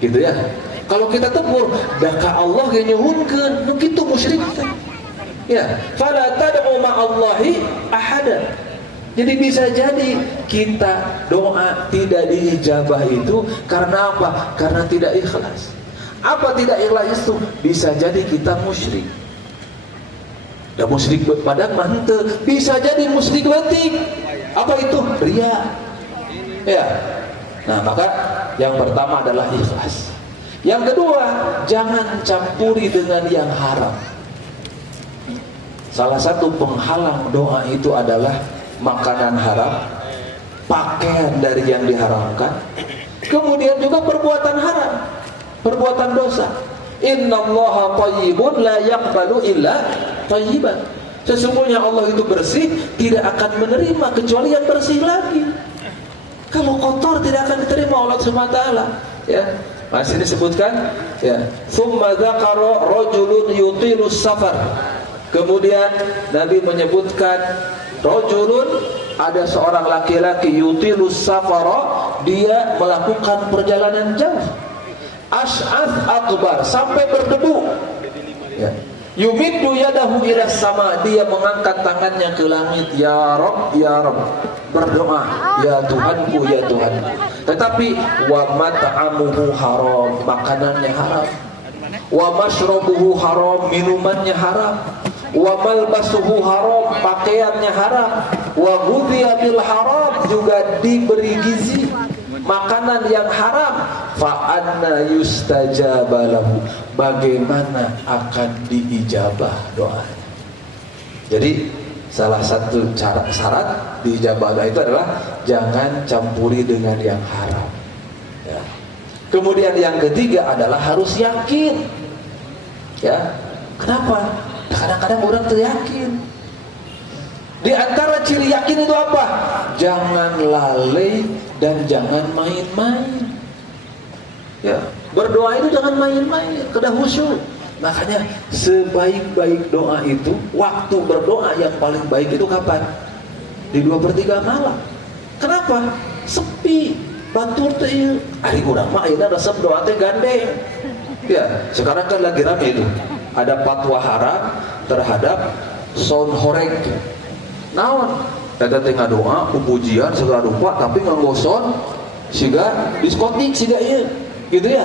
gitu ya. Kalau kita tepur da ka Allah ge nyuhunkeun, nu kitu musyrik. Ya, fala tad'u ma'allahi ahada. Jadi bisa jadi kita doa tidak diijabah itu karena apa? Karena tidak ikhlas. Apa tidak ikhlas itu? Bisa jadi kita musyrik. Dan musyrik padang mah bisa jadi musyrik letik. Apa itu? Ria. Ya. Nah, maka yang pertama adalah ikhlas. Yang kedua, jangan campuri dengan yang haram. Salah satu penghalang doa itu adalah makanan haram, pakaian dari yang diharamkan, kemudian juga perbuatan haram, perbuatan dosa. Innallaha thayyibun la yaqbalu illa thayyiban. Sesungguhnya Allah itu bersih, tidak akan menerima kecuali yang bersih lagi. Kalau kotor tidak akan diterima Allah Subhanahu wa taala, ya. Masih disebutkan, ya. Tsumma dzakara rajulun yutilus safar. Kemudian Nabi menyebutkan rajulun, ada seorang laki-laki yutilus safara, dia melakukan perjalanan jauh. Ash'ath akbar, sampai berdebu. Ya. Yumiddu yadahu ila sama, dia mengangkat tangannya ke langit, ya Rabb, ya Rabb, berdoa, ya Tuhanku, ya Tuhan. Tetapi wa mat'amuhu haram, makanannya haram. Wa mashrabuhu haram, minumannya haram. Wa malbasuhu haram, pakaiannya haram. Wa ghudhiya bil haram, juga diberi gizi, makanan yang haram. Fa anna yustajaba lahu, bagaimana akan diijabah doanya? Jadi salah satu syarat diijabah doa itu adalah jangan campuri dengan yang haram, ya. Kemudian yang ketiga adalah harus yakin, ya. Kenapa? Kadang-kadang orang tuh yakin. Di antara ciri yakin itu apa? Jangan lalai dan jangan main-main. Ya, berdoa itu jangan main-main, kena khusyuk. Makanya sebaik-baik doa itu, waktu berdoa yang paling baik itu kapan? Di 2/3 malam. Kenapa? Sepi, batur teh. Ari urang mah ayeuna resep doa teh gandeng. Ya, sekarang kan lagi rame itu. Ada fatwa haram terhadap sound horeg. Naon? Eta teh ngadoa, pujian segala rupa tapi nganggo sound siga diskotik siga ieu. Gitu ya.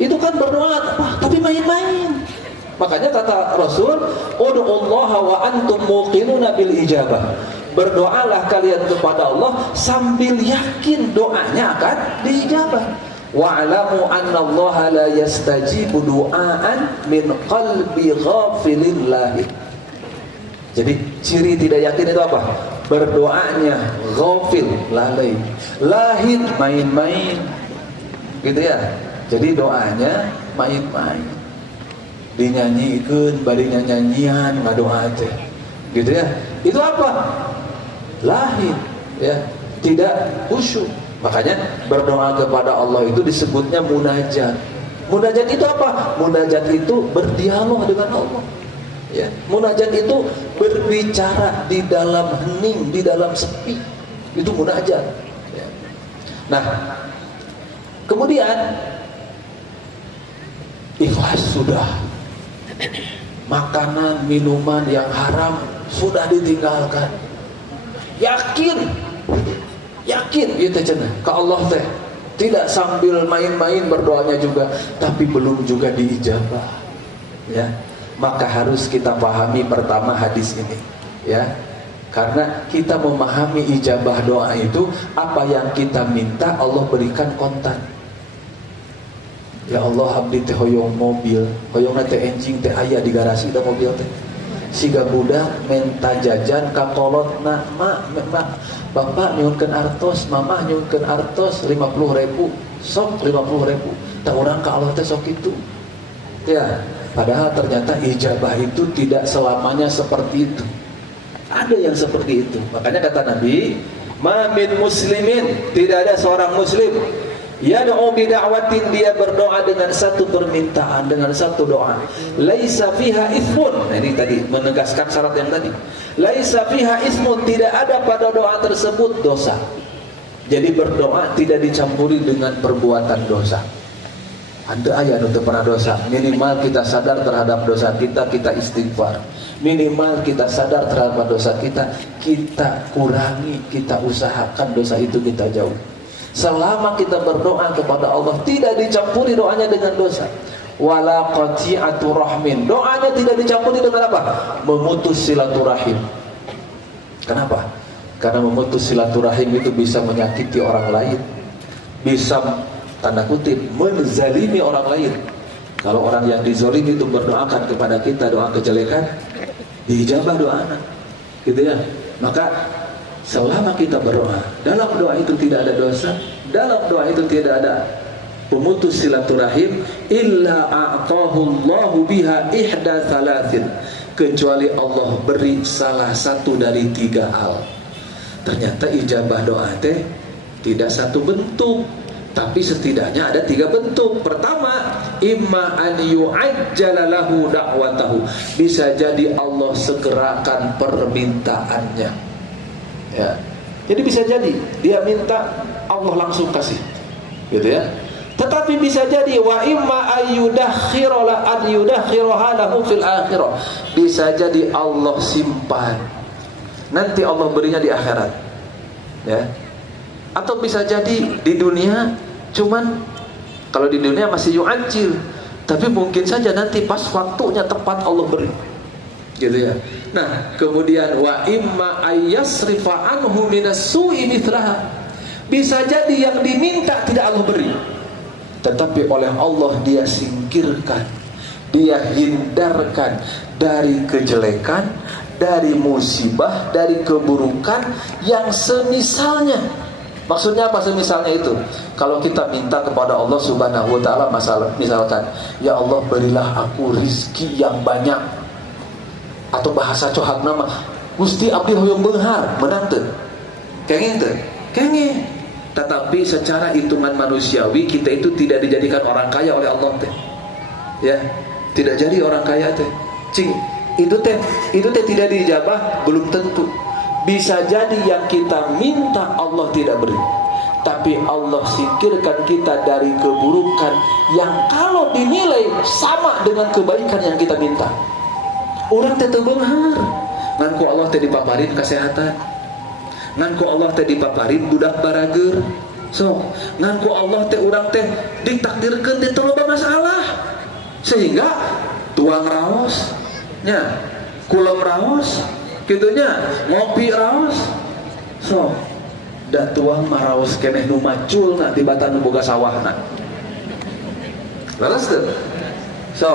Itu kan berdoa tapi main-main. Makanya kata Rasul, ud'ullaha wa antum muqinuna bil ijabah. Berdoalah kalian kepada Allah sambil yakin doanya akan diijabah. Wa'lamu annallaha la yastajibu du'aan min qalbi ghafilillahi. Jadi ciri tidak yakin itu apa? Berdoanya ghafil, lalai, lahin, main-main. Gitu ya. Jadi doanya main-main. Dinyanyikan, bari nyanyian ngadoa teh. Gitu ya. Itu apa? Lahin, ya. Tidak khusyuk. Makanya berdoa kepada Allah itu disebutnya munajat. Munajat itu apa? Munajat itu berdialog dengan Allah. Ya. Munajat itu berbicara di dalam hening, di dalam sepi. Itu munajat. Ya. Nah, kemudian ikhlas sudah. Makanan, minuman yang haram sudah ditinggalkan. Yakin gitu cenah ke Allah teh. Tidak sambil main-main berdoanya juga, tapi belum juga diijabah. Ya. Maka harus kita pahami pertama hadis ini, ya. Karena kita memahami ijabah doa itu, apa yang kita minta Allah berikan kontan. Ya Allah, abdi teh hoyong mobil, hoyongna teh enjing teh aya di garasi da mobil teh. Siga budak menta jajan ka kolotna, mak, bapak nyuhunkeun artos, mamah nyuhunkeun artos 50.000, sok 50.000. Tak urang ka Allah teh sok itu. Ya, padahal ternyata ijabah itu tidak selamanya seperti itu. Ada yang seperti itu. Makanya kata Nabi, ma min muslimin, tidak ada seorang muslim yad'u bi da'watin, dia berdoa dengan satu permintaan, dengan satu doa, laisa fiha itsmun. Nah, ini tadi menegaskan syarat yang tadi. Laisa fiha itsmun, tidak ada pada doa tersebut dosa. Jadi berdoa tidak dicampuri dengan perbuatan dosa. Ada ayat untuk pernah dosa. Minimal kita sadar terhadap dosa kita, kita istighfar. Minimal kita sadar terhadap dosa kita, kita kurangi, kita usahakan dosa itu kita jauh. Selama kita berdoa kepada Allah tidak dicampuri doanya dengan dosa. Wala qati'atu rahmin, doanya tidak dicampuri dengan apa? Memutus silaturahim. Kenapa? Karena memutus silaturahim itu bisa menyakiti orang lain, bisa tanda kutip menzalimi orang lain. Kalau orang yang dizalimi itu berdoakan kepada kita doa kejelekan, diijabah doanya, gitu ya. Maka selama kita berdoa, dalam doa itu tidak ada dosa, dalam doa itu tidak ada pemutus silaturahim, illa a'tahu Allahu biha ihda thalathin, kecuali Allah beri salah satu dari 3 hal. Ternyata ijabah doa teh tidak satu bentuk, tapi setidaknya ada 3 bentuk. Pertama, imma an yu'ajjala lahu da'watahu, bisa jadi Allah segerakan permintaannya. Ya. Jadi bisa jadi dia minta Allah langsung kasih, gitu ya. Tetapi bisa jadi wa imma ayyudakhiraha lahu fil akhirah, bisa jadi Allah simpan, nanti Allah berinya di akhirat, ya. Atau bisa jadi di dunia, cuman kalau di dunia masih yu'ajjil, tapi mungkin saja nanti pas waktunya tepat Allah beri, gitu ya. Nah, kemudian wa imma ayyasrifa anhu minassu'i mithlaha, bisa jadi yang diminta tidak Allah beri, tetapi oleh Allah dia singkirkan, dia hindarkan dari kejelekan, dari musibah, dari keburukan yang semisalnya. Maksudnya apa semisalnya itu? Kalau kita minta kepada Allah Subhanahu wa taala, misalkan, ya Allah berilah aku rizki yang banyak, atau bahasa cohak nama Gusti abdi hoyong beunghar, menang teu? Kenging teu? Kenging. Tetapi secara hitungan manusiawi kita itu tidak dijadikan orang kaya oleh Allah teh. Ya, tidak jadi orang kaya teh. Cing, itu teh tidak dijabah belum tentu. Bisa jadi yang kita minta Allah tidak beri, tapi Allah singkirkan kita dari keburukan yang kalau dinilai sama dengan kebaikan yang kita minta. Orang teh teu beunghar, ngan ku Allah teh dipaparin kesehatan, ngan ku Allah teh dipaparin budak barager. So, ngan ku Allah teh urang teh ditakdirkeun teh teu loba masalah. Sehingga tuang raos nya, kulem raos, kitu nya, ngopi raos. So, da tuang maraos keneh nu macul na tibatan nu boga sawahna. Leres teu? So,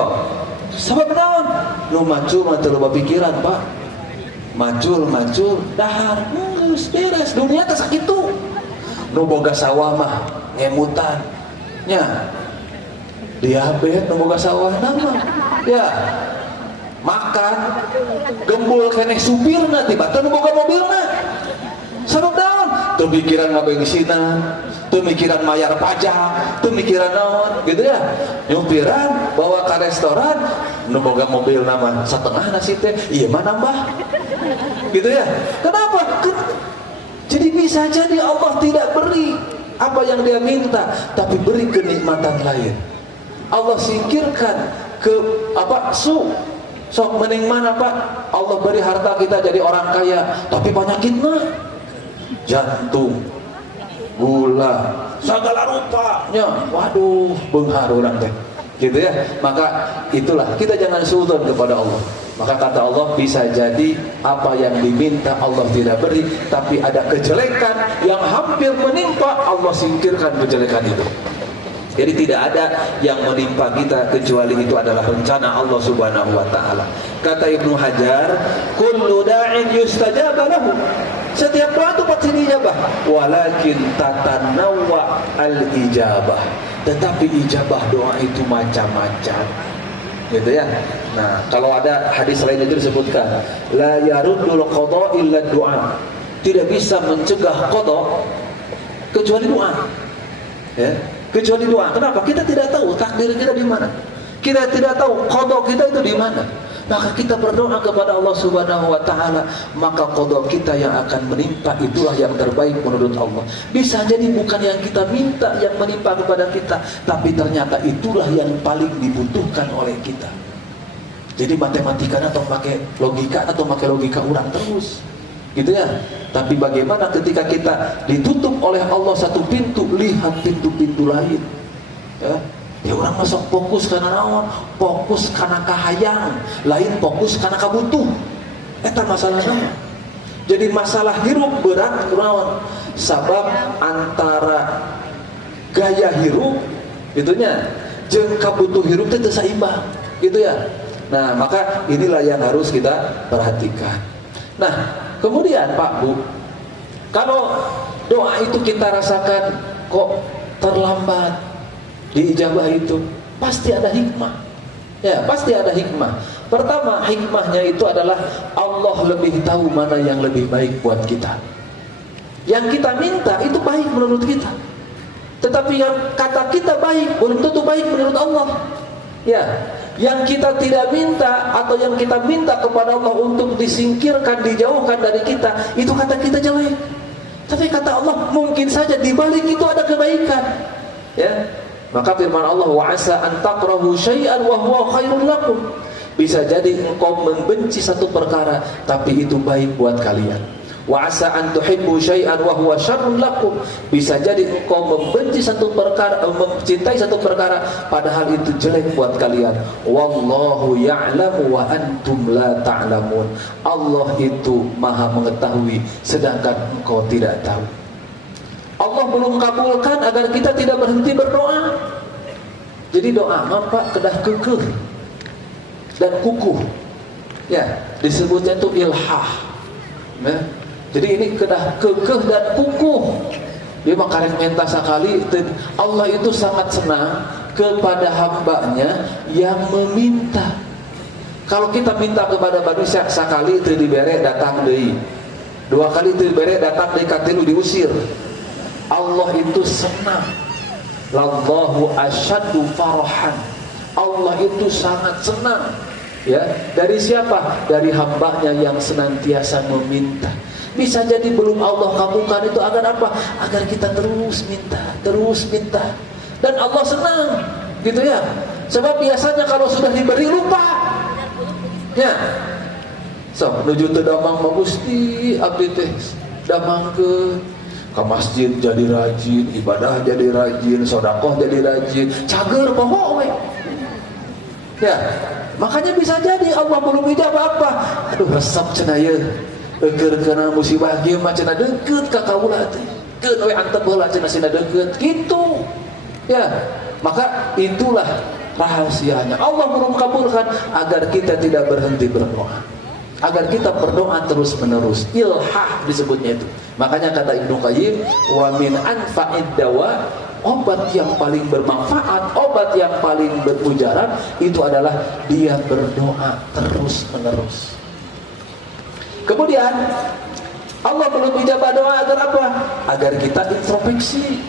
sabab naon? Nu macul mah teu loba pikiran, Pak. Macul dahar geus beres, dunia teh sakitu. Nu boga sawah mah ngemutan. Nya. Diabetes nu boga sawahna mah. Ya. Makan gembul keneh supirna tibatan nu boga mobilna. Sabab naon? Teu mikiran ngabengsina, teu mikiran mayar pajak, teu mikiran naon, gitu ya. Nyupiran bawa ke restoran, nu boga mobil nama setengah nasi teh, ieu mah nambah. Gitu ya. Kenapa? Jadi bisa jadi Allah tidak beri apa yang dia minta, tapi beri kenikmatan lain. Allah singkirkan ke apa? Sok mending mana Pak? Allah beri harta kita jadi orang kaya, tapi penyakit mah jantung, gula, segala rupanya. Waduh, beunghar urang teh. Gitu ya. Maka itulah kita jangan suudzon kepada Allah. Maka kata Allah, bisa jadi apa yang diminta Allah tidak beri, tapi ada kejelekan yang hampir menimpa, Allah singkirkan kejelekan itu. Jadi tidak ada yang menimpa kita kecuali itu adalah rencana Allah Subhanahu wa taala. Kata Ibnu Hajar, kullu da'in yustajaba lahu. Setiap doa itu pasti dijabah, walakin tatanawwa al-ijabah. Tetapi ijabah doa itu macam-macam. Gitu ya. Nah, kalau ada hadis lain itu disebutkan, la yaruddul qada illa du'a. Tidak bisa mencegah qada kecuali doa. Ya. Kecuali doa. Kenapa? Kita tidak tahu takdir kita di mana. Kita tidak tahu qada kita itu di mana. Maka kita berdoa kepada Allah Subhanahu wa taala, maka qada kita yang akan menimpa itulah yang terbaik menurut Allah. Bisa jadi bukan yang kita minta yang menimpa kepada kita, tapi ternyata itulah yang paling dibutuhkan oleh kita. Jadi matematika atau pakai logika orang terus. Gitu ya. Tapi bagaimana ketika kita ditutup oleh Allah satu pintu, lihat pintu-pintu lain. Ya. Ya orang masuk fokus karena naon, fokus karena kahayang, lain fokus karena kabutuh. Eta masalahnya. Jadi masalah hirup berat naon? Sabab antara gaya hirup itunya jeung kabutuh hirup teh teu saimbang, gitu ya. Nah, maka inilah yang harus kita perhatikan. Nah, kemudian Pak Bu, kalau doa itu kita rasakan kok terlambat diijabah itu, pasti ada hikmah. Ya, pasti ada hikmah. Pertama, hikmahnya itu adalah Allah lebih tahu mana yang lebih baik buat kita. Yang kita minta itu baik menurut kita. Tetapi yang kata kita baik belum tentu baik menurut Allah. Ya, yang kita tidak minta atau yang kita minta kepada Allah untuk disingkirkan, dijauhkan dari kita, itu kata kita jelek. Tapi kata Allah mungkin saja di balik itu ada kebaikan. Ya. Maka firman Allah, wa asa an takrahu syai'an wa huwa khairul lakum. Bisa jadi engkau membenci satu perkara tapi itu baik buat kalian. Wa asa an tuhibbu syai'an wa huwa syarrul lakum. Bisa jadi engkau membenci satu perkara, mencintai satu perkara padahal itu jelek buat kalian. Wallahu ya'lamu wa antum la ta'lamun. Allah itu Maha mengetahui sedangkan engkau tidak tahu. Allah belum kabulkan agar kita tidak berhenti berdoa. Jadi doa Pak kedah kekeh dan kukuh. Ya, disebutnya itu ilhah. Ya. Jadi ini kedah kekeh dan kukuh. Dia makarek menta sekali. Allah itu sangat senang kepada hambanya yang meminta. Kalau kita minta kepada manusia sekali itu dibere datang deui. Dua kali itu dibere datang deui katilu diusir. Allah itu senang. Lallahu asyaddu farahan. Allah itu sangat senang. Ya, dari siapa? Dari hambanya yang senantiasa meminta. bisa jadi belum Allah kabulkan itu agar apa? Agar kita terus minta. Dan Allah senang, gitu ya. Sebab biasanya kalau sudah diberi lupa. Ya. So, nuju teu damang mah Gusti abdi teh damangkeun ka masjid jadi rajin, ibadah jadi rajin, sedekah jadi rajin, cager poho we. Ya, makanya bisa jadi Allah belum ijabah apa? Aduh resep cenah ye. Keur kana musibah ieu mah cenah deukeut ka kaula teh. Keun we antep heula cenah sina deukeut gitu. Ya, maka itulah rahasianya. Allah belum kabulkan agar kita tidak berhenti berdoa. Agar kita berdoa terus menerus. Ilhah disebutnya itu. Makanya kata Ibnu Qayyim, wa min anfa'id dawa, obat yang paling bermanfaat, obat yang paling bermujarab itu adalah dia berdoa terus menerus. Kemudian Allah belum ijabah doa agar apa? Agar kita introspeksi.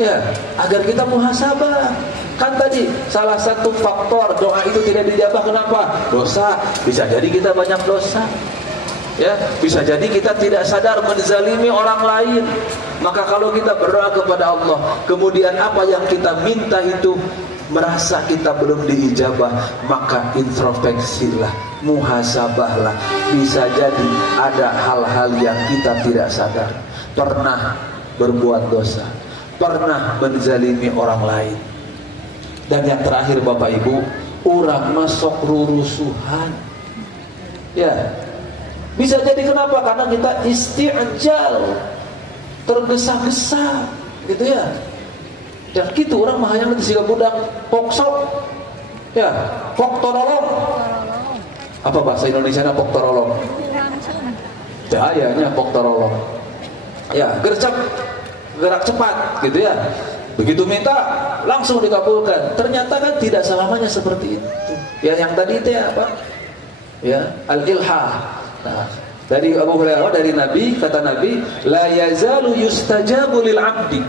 Ya, agar kita muhasabah. Kan tadi salah satu faktor doa itu tidak dijabah kenapa? Dosa. Bisa jadi kita banyak dosa. Ya, bisa jadi kita tidak sadar menzalimi orang lain. Maka kalau kita berdoa kepada Allah, kemudian apa yang kita minta itu merasa kita belum diijabah, maka introspeksilah, muhasabahlah. Bisa jadi ada hal-hal yang kita tidak sadar. Pernah berbuat dosa, pernah menzalimi orang lain. Dan yang terakhir Bapak Ibu, urang masuk rurusuhan. Ya, bisa jadi kenapa? Karena kita isti'jal, tergesa-gesa, gitu ya. Dan gitu orang mah hayang siga budak poksok. Ya, pok torolong. Apa bahasa Indonesianya pok torolong? Dayanya pok torolong. Ya, gerak cepat, gitu ya. Begitu minta langsung dikabulkan. Ternyata kan tidak selamanya seperti itu. Ya, yang tadi itu apa? Ya, al-ilhah. Nah, dari Abu Hurairah, dari Nabi, kata Nabi, la yazalu yustajabu lil 'abdi.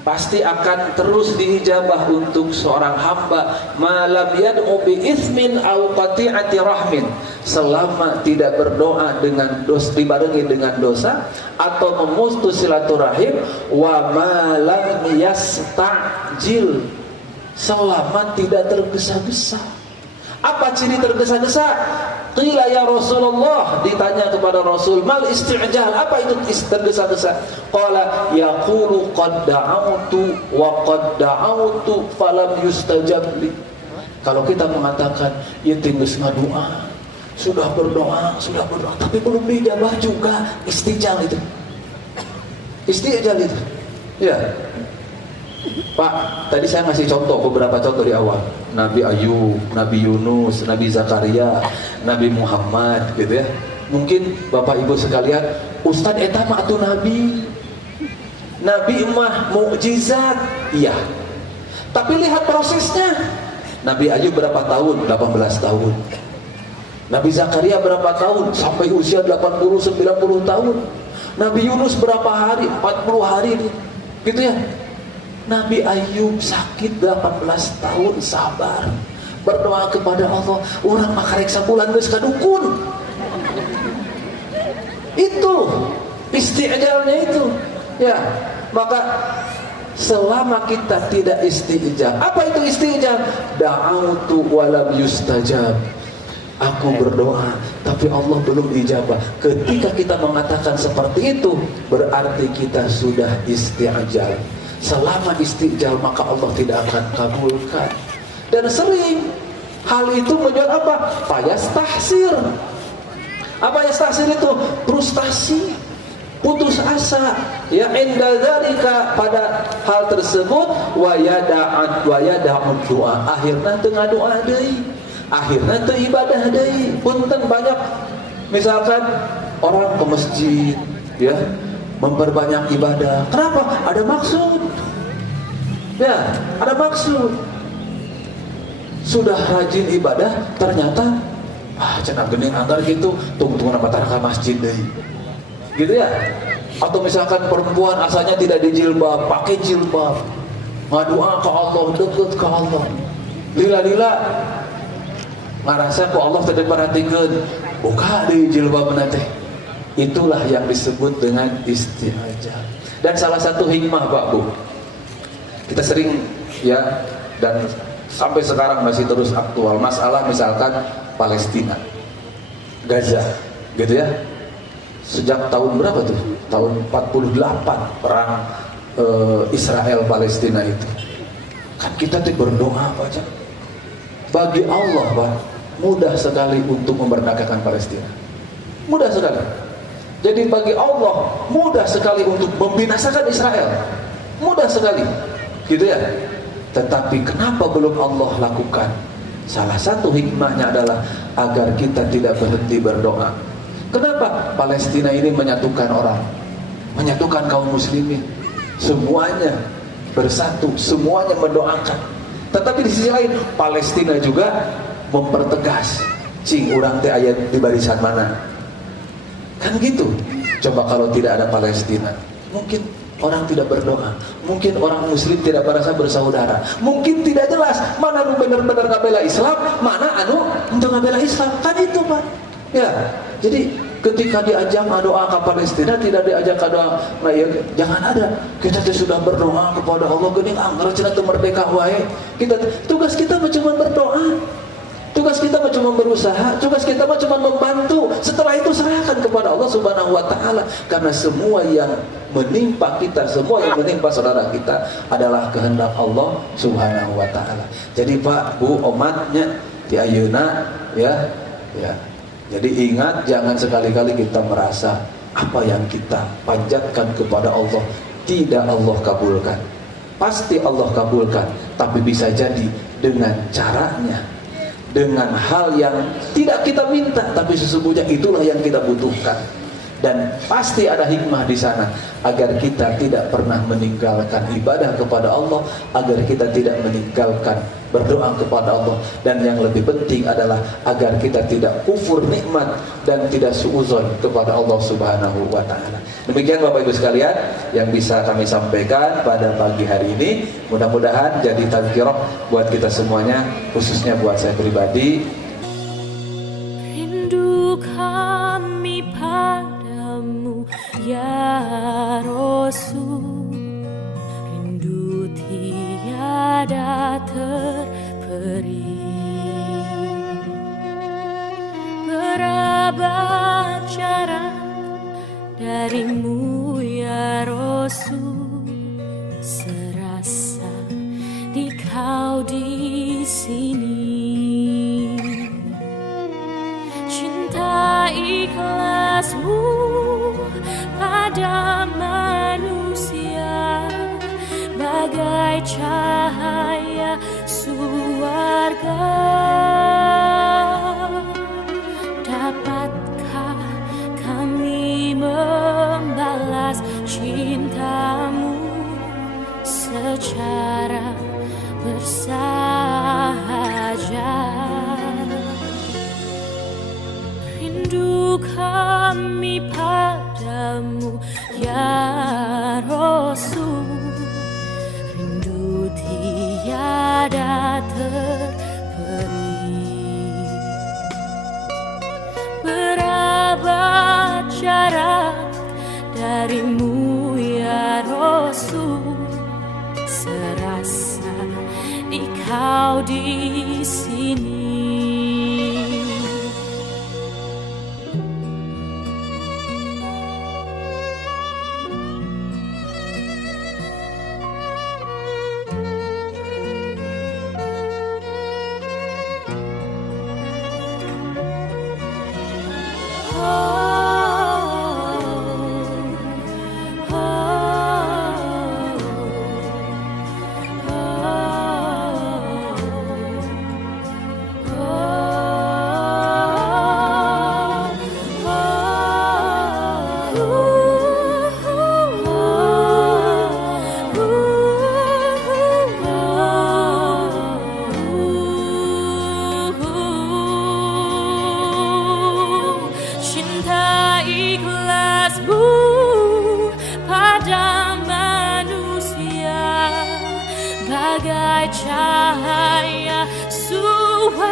Pasti akan terus diijabah untuk seorang hamba malam yad'u bi itsmin aw qati'ati rahmin, selama tidak berdoa dengan dosa, dibarengi dengan dosa atau memutus silaturahim, wa malam yasta'jil, selama tidak tergesa-gesa. Apa ciri tergesa-gesa? Qila ya Rasulullah, ditanya kepada Rasul, mal isti'jal, apa itu tergesa-gesa? Qala yaqulu qad da'autu wa qad da'autu falam yustajab li. Kalau kita mengatakan ya geus ngadoa, sudah berdoa, tapi belum dijabah juga, istijal itu. Istijal itu. Ya. Pak, tadi saya ngasih beberapa contoh di awal. Nabi Ayub, Nabi Yunus, Nabi Zakaria, Nabi Muhammad, gitu ya. Mungkin Bapak Ibu sekalian, Ustadz eta mah atuh nabi. Nabi mah mukjizat, iya. Tapi lihat prosesnya. Nabi Ayub berapa tahun? 18 tahun. Nabi Zakaria berapa tahun? Sampai usia 80-90 tahun. Nabi Yunus berapa hari? 40 hari, gitu ya. Nabi Ayub sakit 18 tahun, sabar, berdoa kepada Allah. Orang makarek sabulan geus kadukun. Itu isti'jalnya itu. Ya, maka selama kita tidak isti'jal. Apa itu isti'jal? Da'autu walam yustajab. Aku berdoa tapi Allah belum ijabah. Ketika kita mengatakan seperti itu, berarti kita sudah isti'jal. Selama istiqjal maka Allah tidak akan kabulkan. Dan sering hal itu menjual apa? Fayastahsir. Apa yastahsir itu? Frustasi, putus asa. Ya inda dzalika, pada hal tersebut wa yada'ud doa. Akhirna teu ngadoa deui. Akhirna teu ibadah deui. Punten banyak misalkan orang ke masjid, ya, memperbanyak ibadah. Kenapa? Ada maksud. Ya, ada maksud. Sudah rajin ibadah, ternyata cenah geuning anggar gitu, tungtung nama taraka masjid deui. Gitu ya. Atau misalkan perempuan asalnya tidak dijilbab, pakai jilbab. Ngadoa ke Allah, dekat ke Allah. Lila-lila ngarasa ku Allah teu diperhatikeun, buka deui jilbabna teh. Itulah yang disebut dengan istihajah. Dan salah satu hikmah Pak Bu, kita sering ya, dan sampai sekarang masih terus aktual masalah misalkan Palestina, Gaza, gitu ya. Sejak tahun berapa tuh? Tahun 48 perang Israel Palestina itu. Kan kita tuh berdoa Pak aja. Bagi Allah Pak, mudah sekali untuk memerdekakan Palestina. Mudah sekali. Jadi bagi Allah mudah sekali untuk membinasakan Israel. Mudah sekali. Gitu ya. Tetapi kenapa belum Allah lakukan? Salah satu hikmahnya adalah agar kita tidak berhenti berdoa. Kenapa? Palestina ini menyatukan orang, menyatukan kaum muslimin, semuanya bersatu, semuanya mendoakan. Tetapi di sisi lain Palestina juga mempertegas, cing urang teh aya di barisan mana. Kan gitu. Coba kalau tidak ada Palestina, mungkin orang tidak berdoa, mungkin orang muslim tidak merasa bersaudara, mungkin tidak jelas mana anu benar-benar ngabela Islam, mana anu untuk ngabela Islam. Kan itu Pak. Ya, jadi ketika diajak doa ke Palestina, tidak diajak doa, nah ya, jangan ada. Kita sudah berdoa kepada Allah, geuning anggar cenah teu merdeka wae. Tugas kita cuma berdoa. Tugas kita cuma berusaha, tugas kita cuma membantu. Setelah itu serahkan kepada Allah Subhanahu wa taala, karena semua yang menimpa kita, semua yang menimpa saudara kita adalah kehendak Allah Subhanahu wa taala. Jadi Pak, Bu, omatnya di ayeuna ya. Jadi ingat, jangan sekali-kali kita merasa apa yang kita panjatkan kepada Allah tidak Allah kabulkan. Pasti Allah kabulkan, tapi bisa jadi dengan caranya, dengan hal yang tidak kita minta, tapi sesungguhnya itulah yang kita butuhkan. Dan pasti ada hikmah di sana, agar kita tidak pernah meninggalkan ibadah kepada Allah, agar kita tidak meninggalkan berdoa kepada Allah, dan yang lebih penting adalah agar kita tidak kufur nikmat dan tidak suuzon kepada Allah Subhanahu wa taala. Demikian Bapak Ibu sekalian yang bisa kami sampaikan pada pagi hari ini. Mudah-mudahan jadi tazkirah buat kita semuanya, khususnya buat saya pribadi. Rindu kami padamu ya Rasul, rindu tiada terperi. Berabad jarak darimu ya Rasul, serasa di kau di sini. Cinta ikhlasmu pada manusia bagai cahaya surga. Dapatkah kami membalas cintamu secara bersahaja? Rindu kami padamu ya Rasul, rindu tiada terperi. Berabad jarak darimu ya Rasul, serasa di kau di sini. Cinta ikhlasmu pada manusia bagai cahaya surga.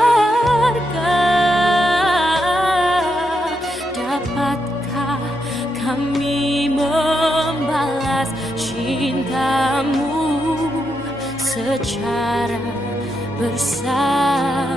Dapatkah kami membalas cintamu secara bersahaja.